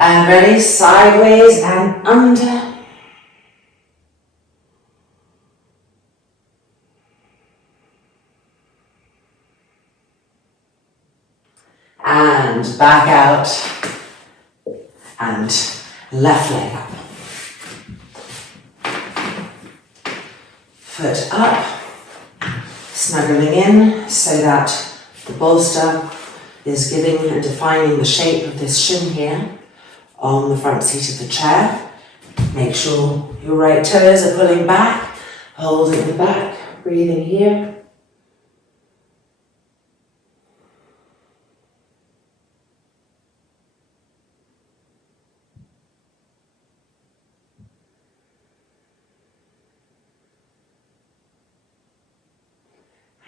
And ready, sideways and under. And back out. And left leg up. Foot up. Snuggling in so that the bolster is giving and defining the shape of this shin here on the front seat of the chair. Make sure your right toes are pulling back, holding the back, breathing here.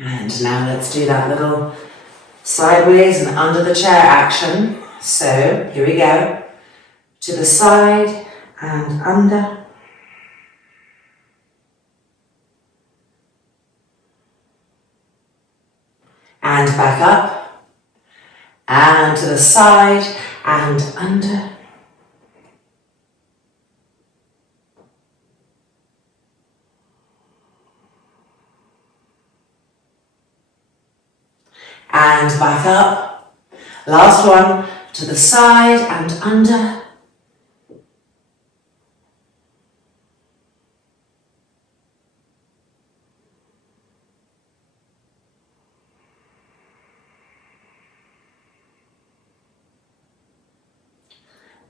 And now let's do that little sideways and under the chair action. So here we go. To the side and under. And back up. And to the side and under. And back up. Last one, to the side and under.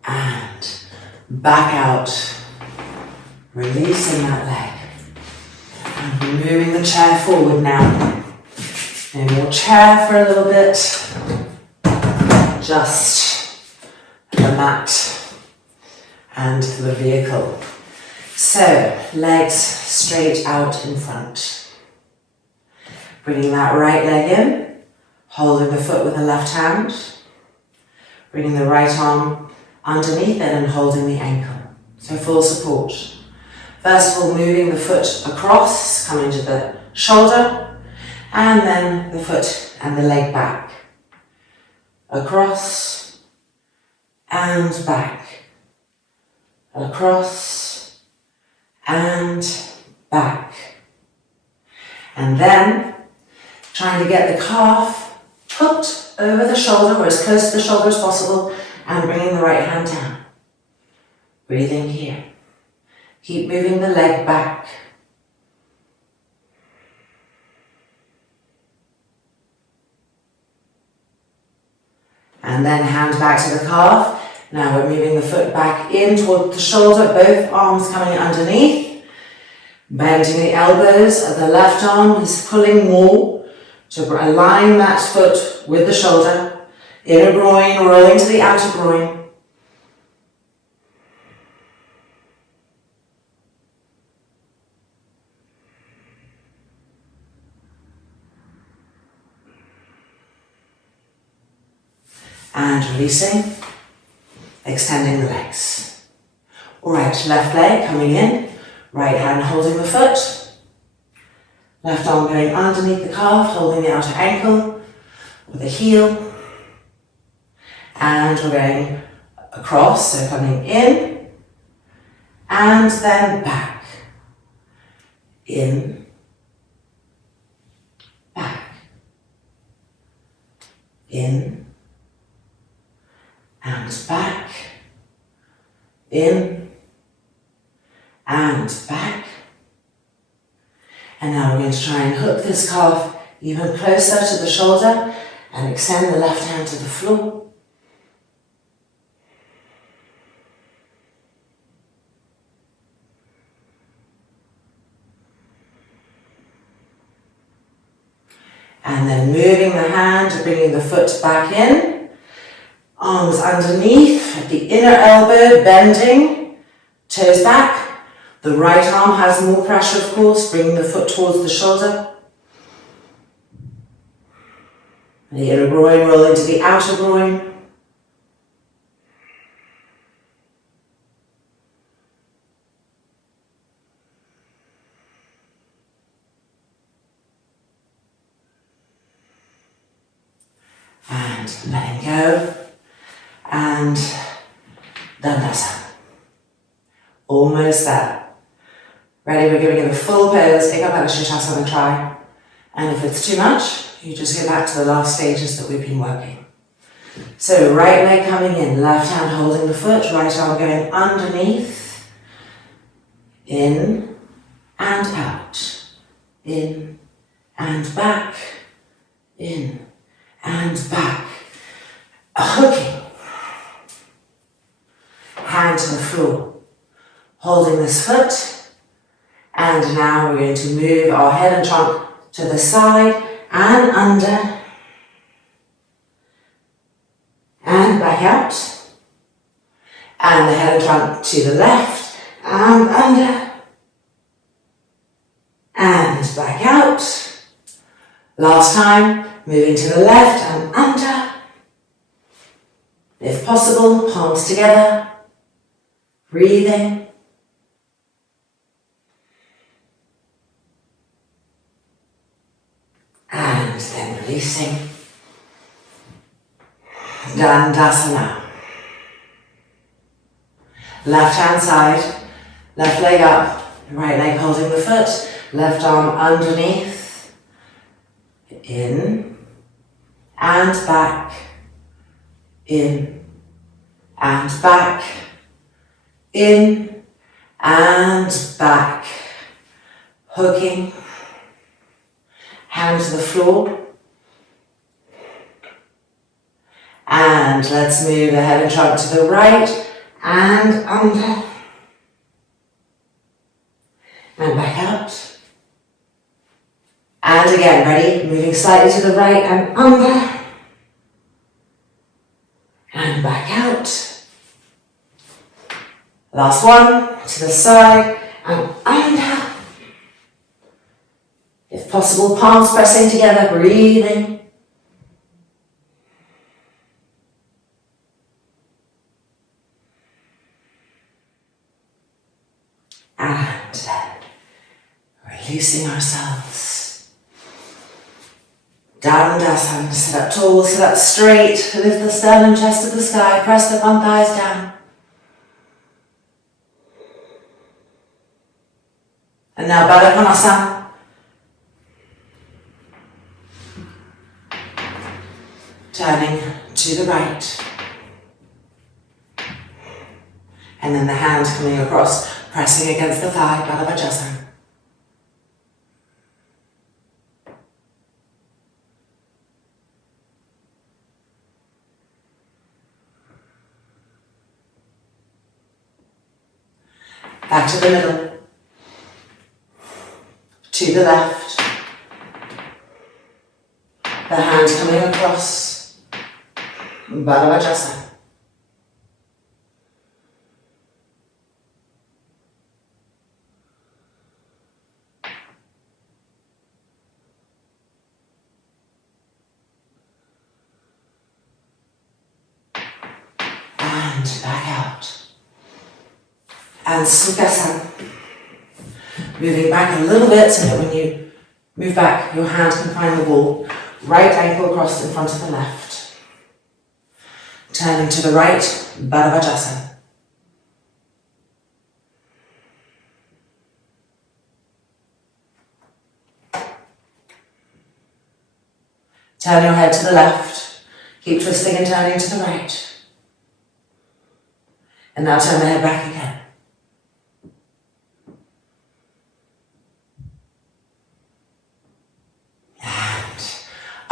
And back out, releasing that leg. And moving the chair forward now. No more chair for a little bit, just the mat and the vehicle. So, legs straight out in front. Bringing that right leg in, holding the foot with the left hand, bringing the right arm underneath it and holding the ankle. So full support. First of all, moving the foot across, coming to the shoulder, and then the foot and the leg back. Across and back. Across and back. And then trying to get the calf hooked over the shoulder or as close to the shoulder as possible and bringing the right hand down. Breathing here. Keep moving the leg back. And then hand back to the calf. Now we're moving the foot back in toward the shoulder, both arms coming underneath. Bending the elbows, the left arm is pulling more to align that foot with the shoulder. Inner groin rolling to the outer groin. And releasing, extending the legs. Alright, left leg coming in, right hand holding the foot, left arm going underneath the calf, holding the outer ankle with the heel, and we're going across, so coming in, and then back, in, back, in, and back, in, and back. And now we're going to try and hook this calf even closer to the shoulder and extend the left hand to the floor. And then moving the hand, bringing the foot back in. Arms underneath, at the inner elbow, bending, toes back. The right arm has more pressure, of course, bringing the foot towards the shoulder. The inner groin rolling to the outer groin. And letting go. And Dandasana. Almost there. Ready, we're giving it a full pose, Eka Pada Sirsasana try. And if it's too much, you just go back to the last stages that we've been working. So right leg coming in, left hand holding the foot, right arm going underneath, in and out, in and back, in and back. Hooking. Hand to the floor, holding this foot, and now we're going to move our head and trunk to the side and under, and back out, and the head and trunk to the left and under, and back out. Last time, moving to the left and under. If possible, palms together, breathing. And then releasing. Dandasana. Left hand side, left leg up, right leg holding the foot, left arm underneath, in and back, in and back, in and back, hooking, hand to the floor, and let's move the head and trunk to the right and under, and back out, and again, ready, moving slightly to the right and under, and back out. Last one, to the side and under. If possible, palms pressing together, breathing. And then releasing ourselves. Dandasana, sit up tall, sit up straight, lift the sternum, chest to the sky, press the front thighs down. And now Baddha Konasana. Turning to the right. And then the hand coming across, pressing against the thigh, Baddha Konasana. Back to the middle, to the left, the hands coming across, Baddha Konasana. And back out. And Sukhasana. Moving back a little bit so that when you move back, your hand can find the wall. Right ankle across in front of the left. Turning to the right, Baddha Konasana. Turn your head to the left. Keep twisting and turning to the right. And now turn the head back again.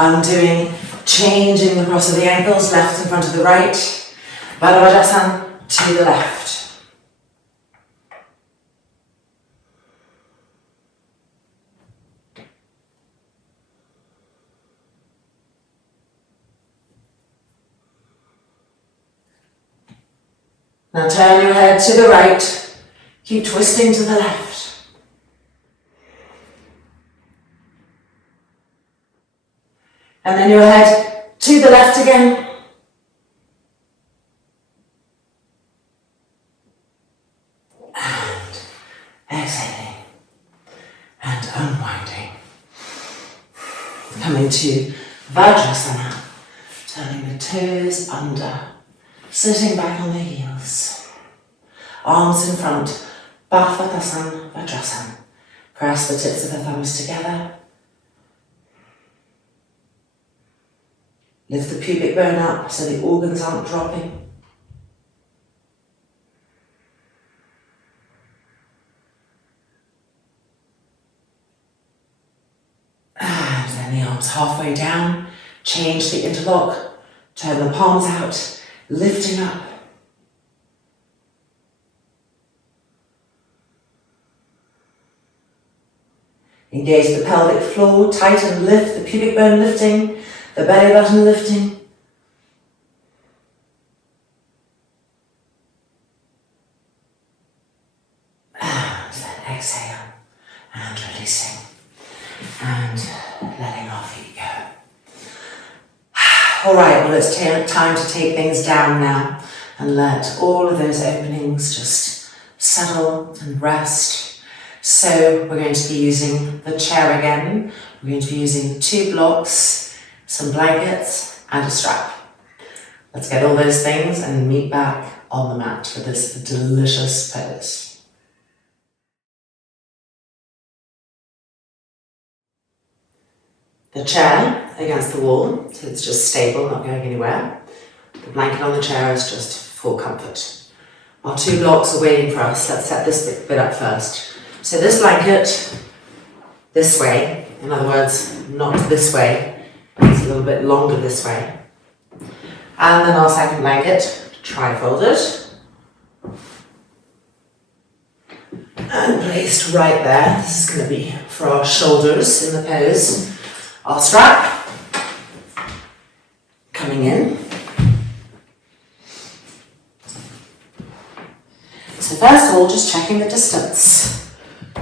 Undoing, changing the cross of the ankles, left in front of the right, Baddha Konasana to the left. Now turn your head to the right, keep twisting to the left. And then your head to the left again. And exhaling and unwinding. Coming to Vajrasana, turning the toes under, sitting back on the heels. Arms in front, Baddha Konasana, Vajrasana. Press the tips of the thumbs together. Lift the pubic bone up so the organs aren't dropping. And then the arms halfway down. Change the interlock. Turn the palms out, lifting up. Engage the pelvic floor, tighten, lift, the pubic bone lifting, the belly button lifting. And then exhale and releasing and letting our feet go. Alright, well it's time to take things down now and let all of those openings just settle and rest. So we're going to be using the chair again. We're going to be using 2 blocks, some blankets and a strap. Let's get all those things and meet back on the mat for this delicious pose. The chair against the wall, so it's just stable, not going anywhere. The blanket on the chair is just for comfort. Our 2 blocks are waiting for us. Let's set this bit up first. So this blanket, this way, in other words, not this way, it's a little bit longer this way. And then our second blanket, tri-folded. And placed right there. This is going to be for our shoulders in the pose. Our strap, coming in. So first of all, just checking the distance,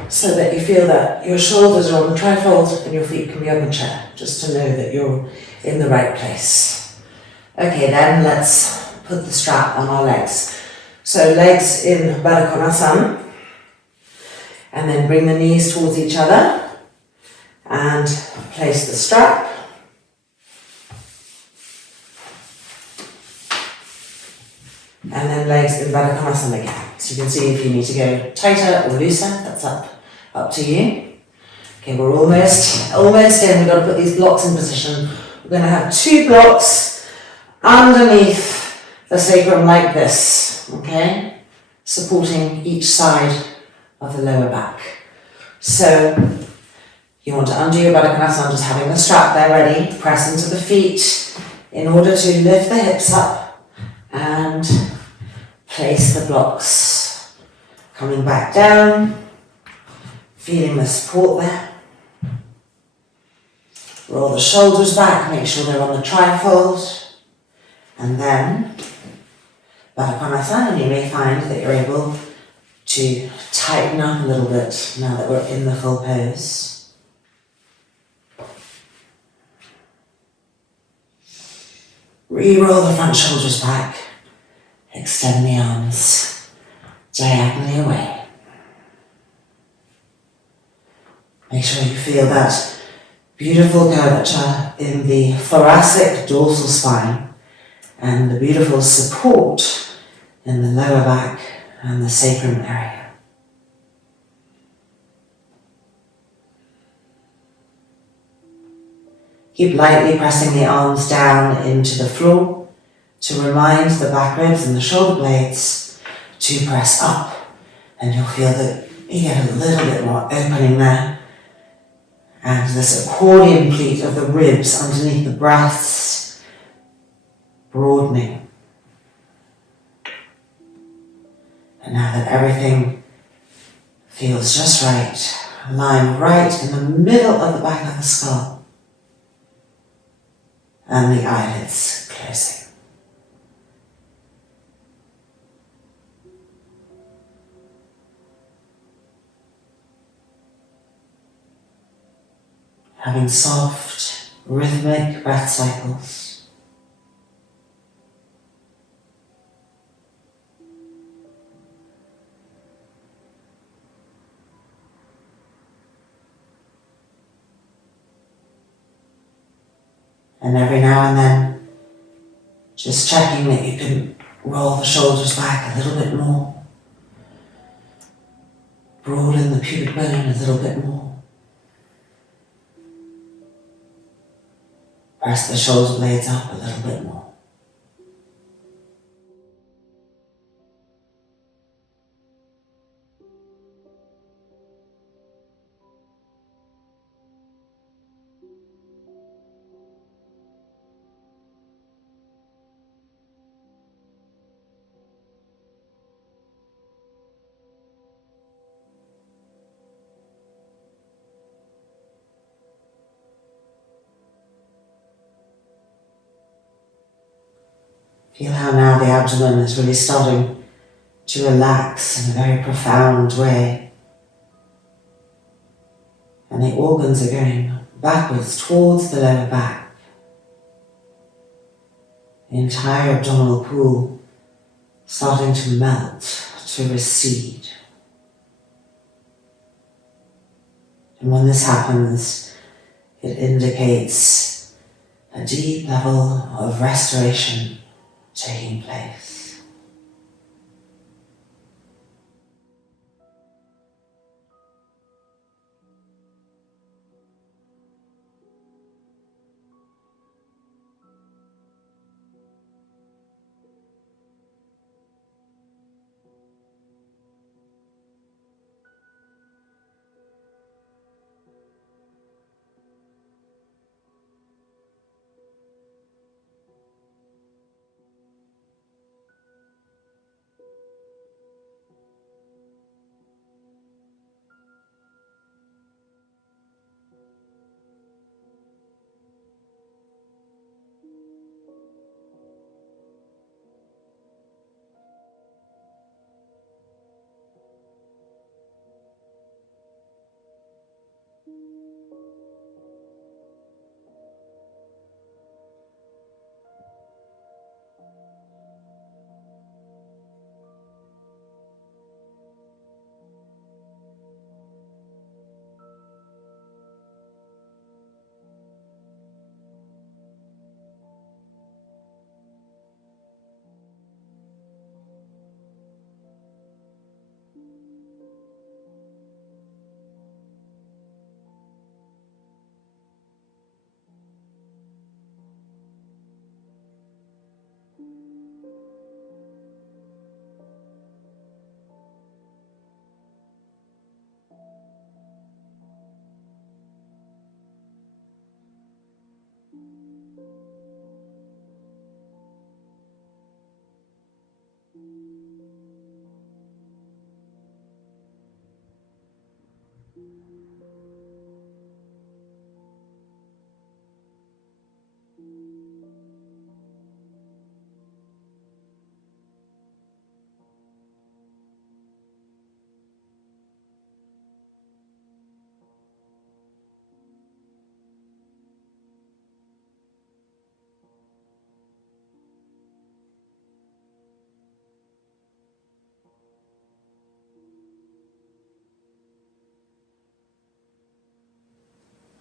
so that you feel that your shoulders are on the trifold and your feet can be on the chair, just to know that you're in the right place. Okay, then let's put the strap on our legs. So legs in Baddha Konasana, and then bring the knees towards each other and place the strap. And then legs in Baddha Konasana again. So you can see if you need to go tighter or looser, that's up to you. Okay, we're almost in. We've got to put these blocks in position. We're going to have 2 blocks underneath the sacrum like this, okay? Supporting each side of the lower back. So you want to undo your Baddha Konasana, just having the strap there ready. Press into the feet in order to lift the hips up and place the blocks. Coming back down, feeling the support there. Roll the shoulders back, make sure they're on the trifold. And then, Baddha Konasana, you may find that you're able to tighten up a little bit now that we're in the full pose. Re-roll the front shoulders back. Extend the arms diagonally away. Make sure you feel that beautiful curvature in the thoracic dorsal spine and the beautiful support in the lower back and the sacrum area. Keep lightly pressing the arms down into the floor to remind the back ribs and the shoulder blades to press up, and you'll feel that you get a little bit more opening there. And this accordion pleat of the ribs underneath the breasts broadening. And now that everything feels just right, lying right in the middle of the back of the skull and the eyelids closing. Having soft, rhythmic breath cycles. And every now and then, just checking that you can roll the shoulders back a little bit more Broaden the pubic bone a little bit more. Press the shoulder blades up a little bit more. Feel how now the abdomen is really starting to relax in a very profound way. And the organs are going backwards towards the lower back. The entire abdominal pool starting to melt, to recede. And when this happens, it indicates a deep level of restoration taking place.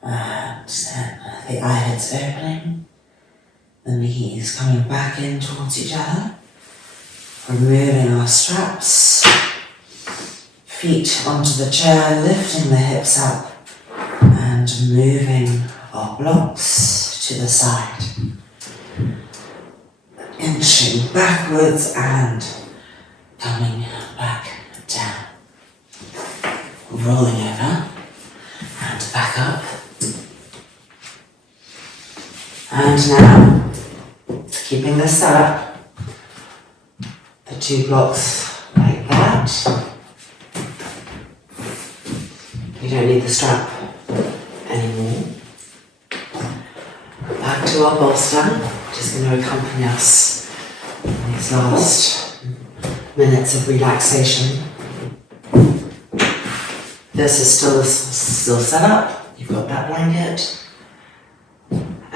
And then the eyelids opening, the knees coming back in towards each other, removing our straps, feet onto the chair, lifting the hips up and moving our blocks to the side, inching backwards and coming back down, rolling over and back up. And now, keeping this up, the two blocks like that. You don't need the strap anymore. Back to our bolster, which is going to accompany us in these last minutes of relaxation. This is still set up. You've got that blanket.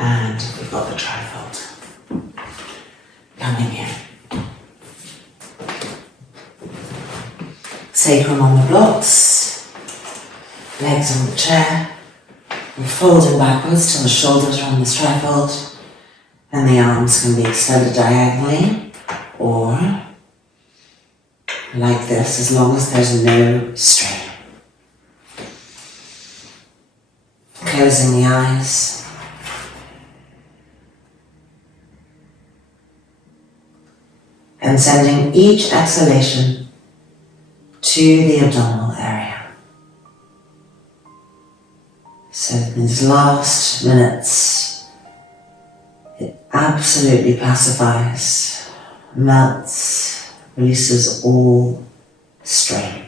And we've got the trifold coming in. Sacrum on the blocks, legs on the chair. We're folding backwards till the shoulders are on this trifold. And the arms can be extended diagonally or like this, as long as there's no strain. closing the eyes. And sending each exhalation to the abdominal area. So in these last minutes, it absolutely pacifies, melts, releases all strain.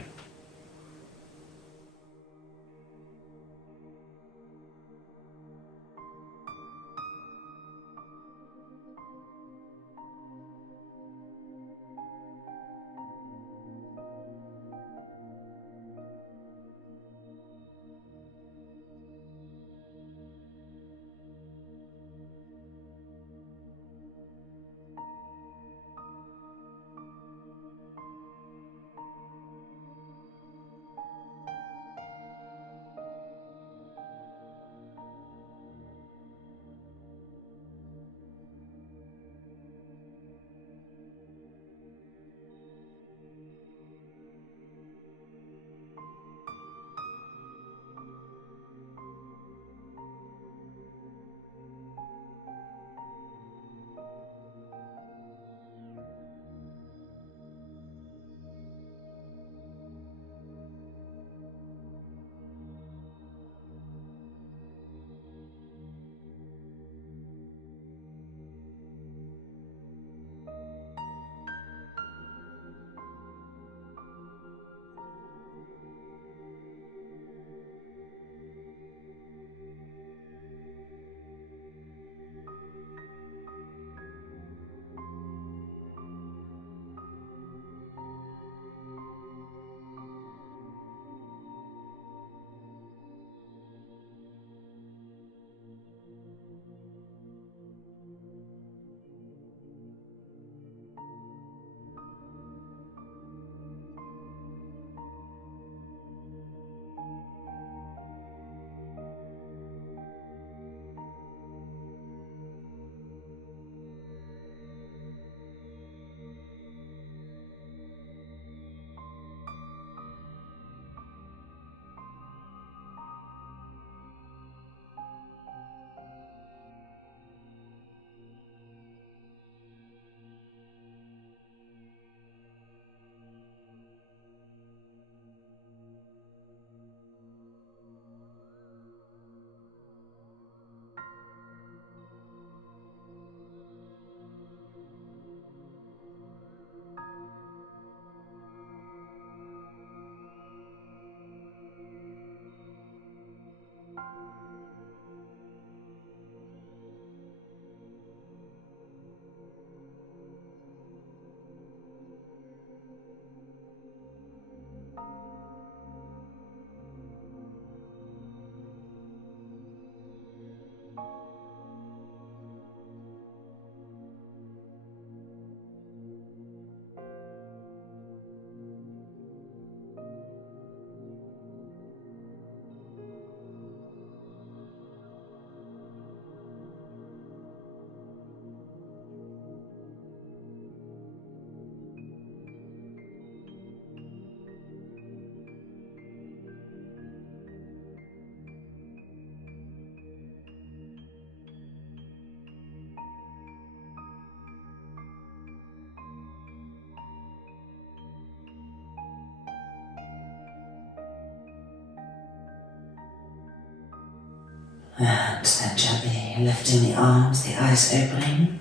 And then gently lifting the arms, the eyes opening.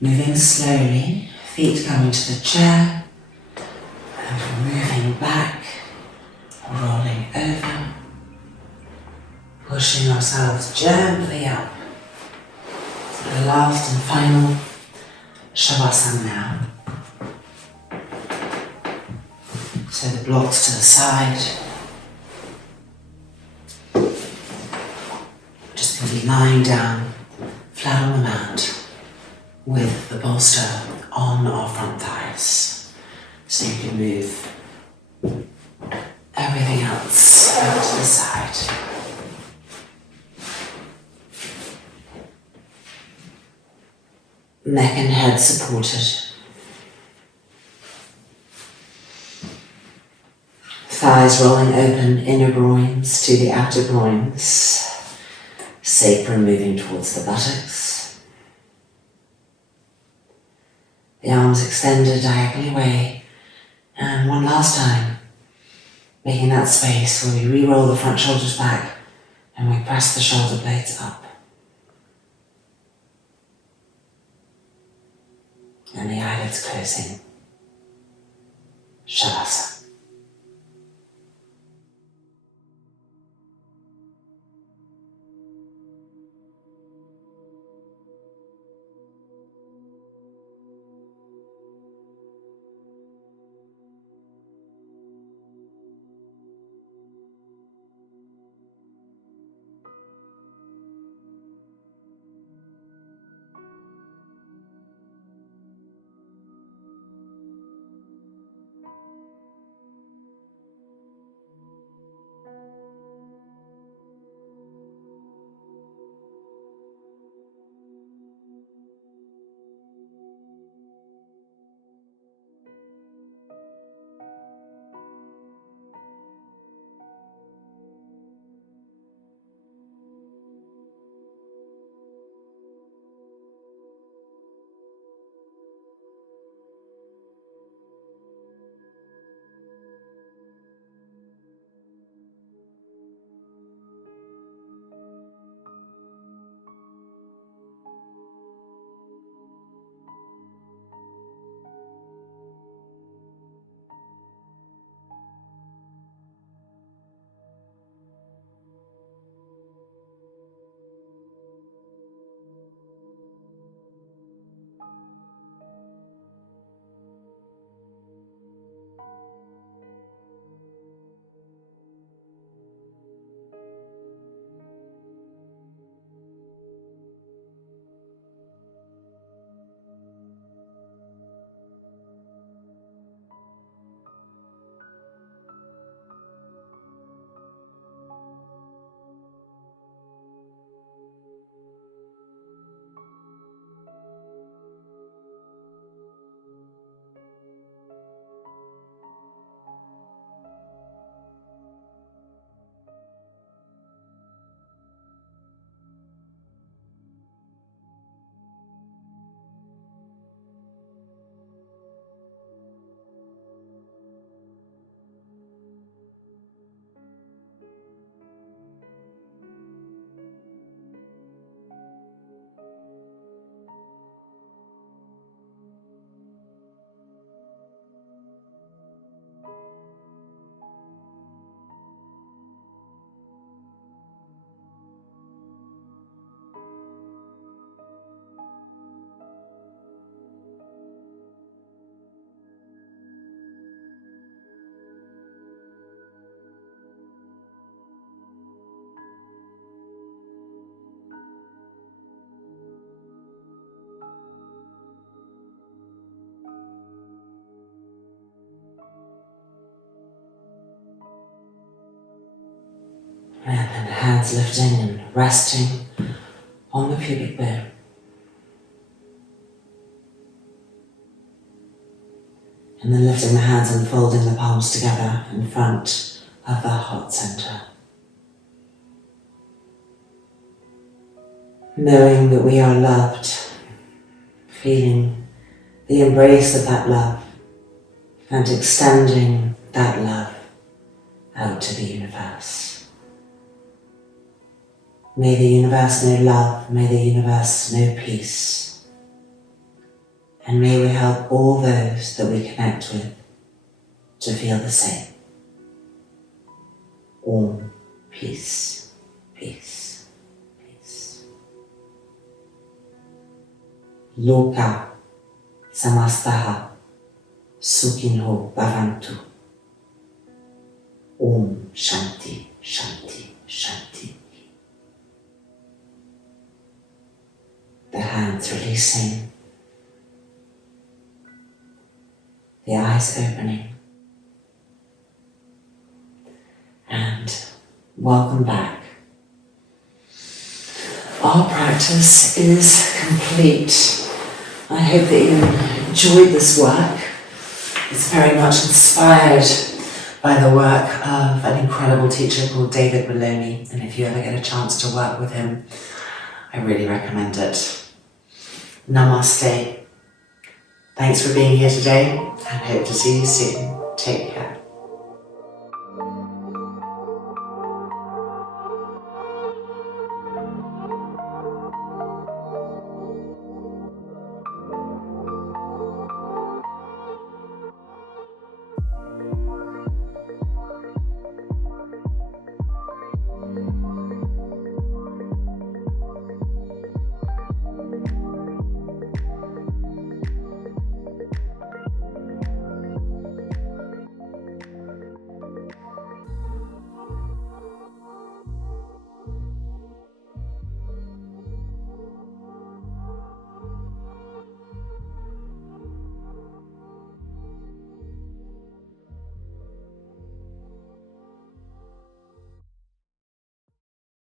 Moving slowly, feet coming to the chair. And moving back, rolling over. Pushing ourselves gently up. The last and final Shavasana now. So the blocks to the side. Just going to be lying down, flat on the mat, with the bolster on our front thighs. So you can move everything else out to the side. Neck and head supported. Thighs rolling open, inner groins to the outer groins. Sacrum moving towards the buttocks. The arms extended diagonally away. And one last time, making that space where we re-roll the front shoulders back and we press the shoulder blades up. And the eyelids closing. Shavasana. And then hands lifting and resting on the pubic bone. And then lifting the hands and folding the palms together in front of the heart center. Knowing that we are loved, feeling the embrace of that love and extending that love out to the universe. May the universe know love, may the universe know peace, and may we help all those that we connect with to feel the same. Om, peace, peace, peace. Loka samastaha sukhinho bhavantu. Om, shanti, shanti, shanti. The hands releasing, the eyes opening, and welcome back. Our practice is complete. I hope that you enjoyed this work. It's very much inspired by the work of an incredible teacher called David Maloney, and if you ever get a chance to work with him, I really recommend it. Namaste. Thanks for being here today, and hope to see you soon. Take care.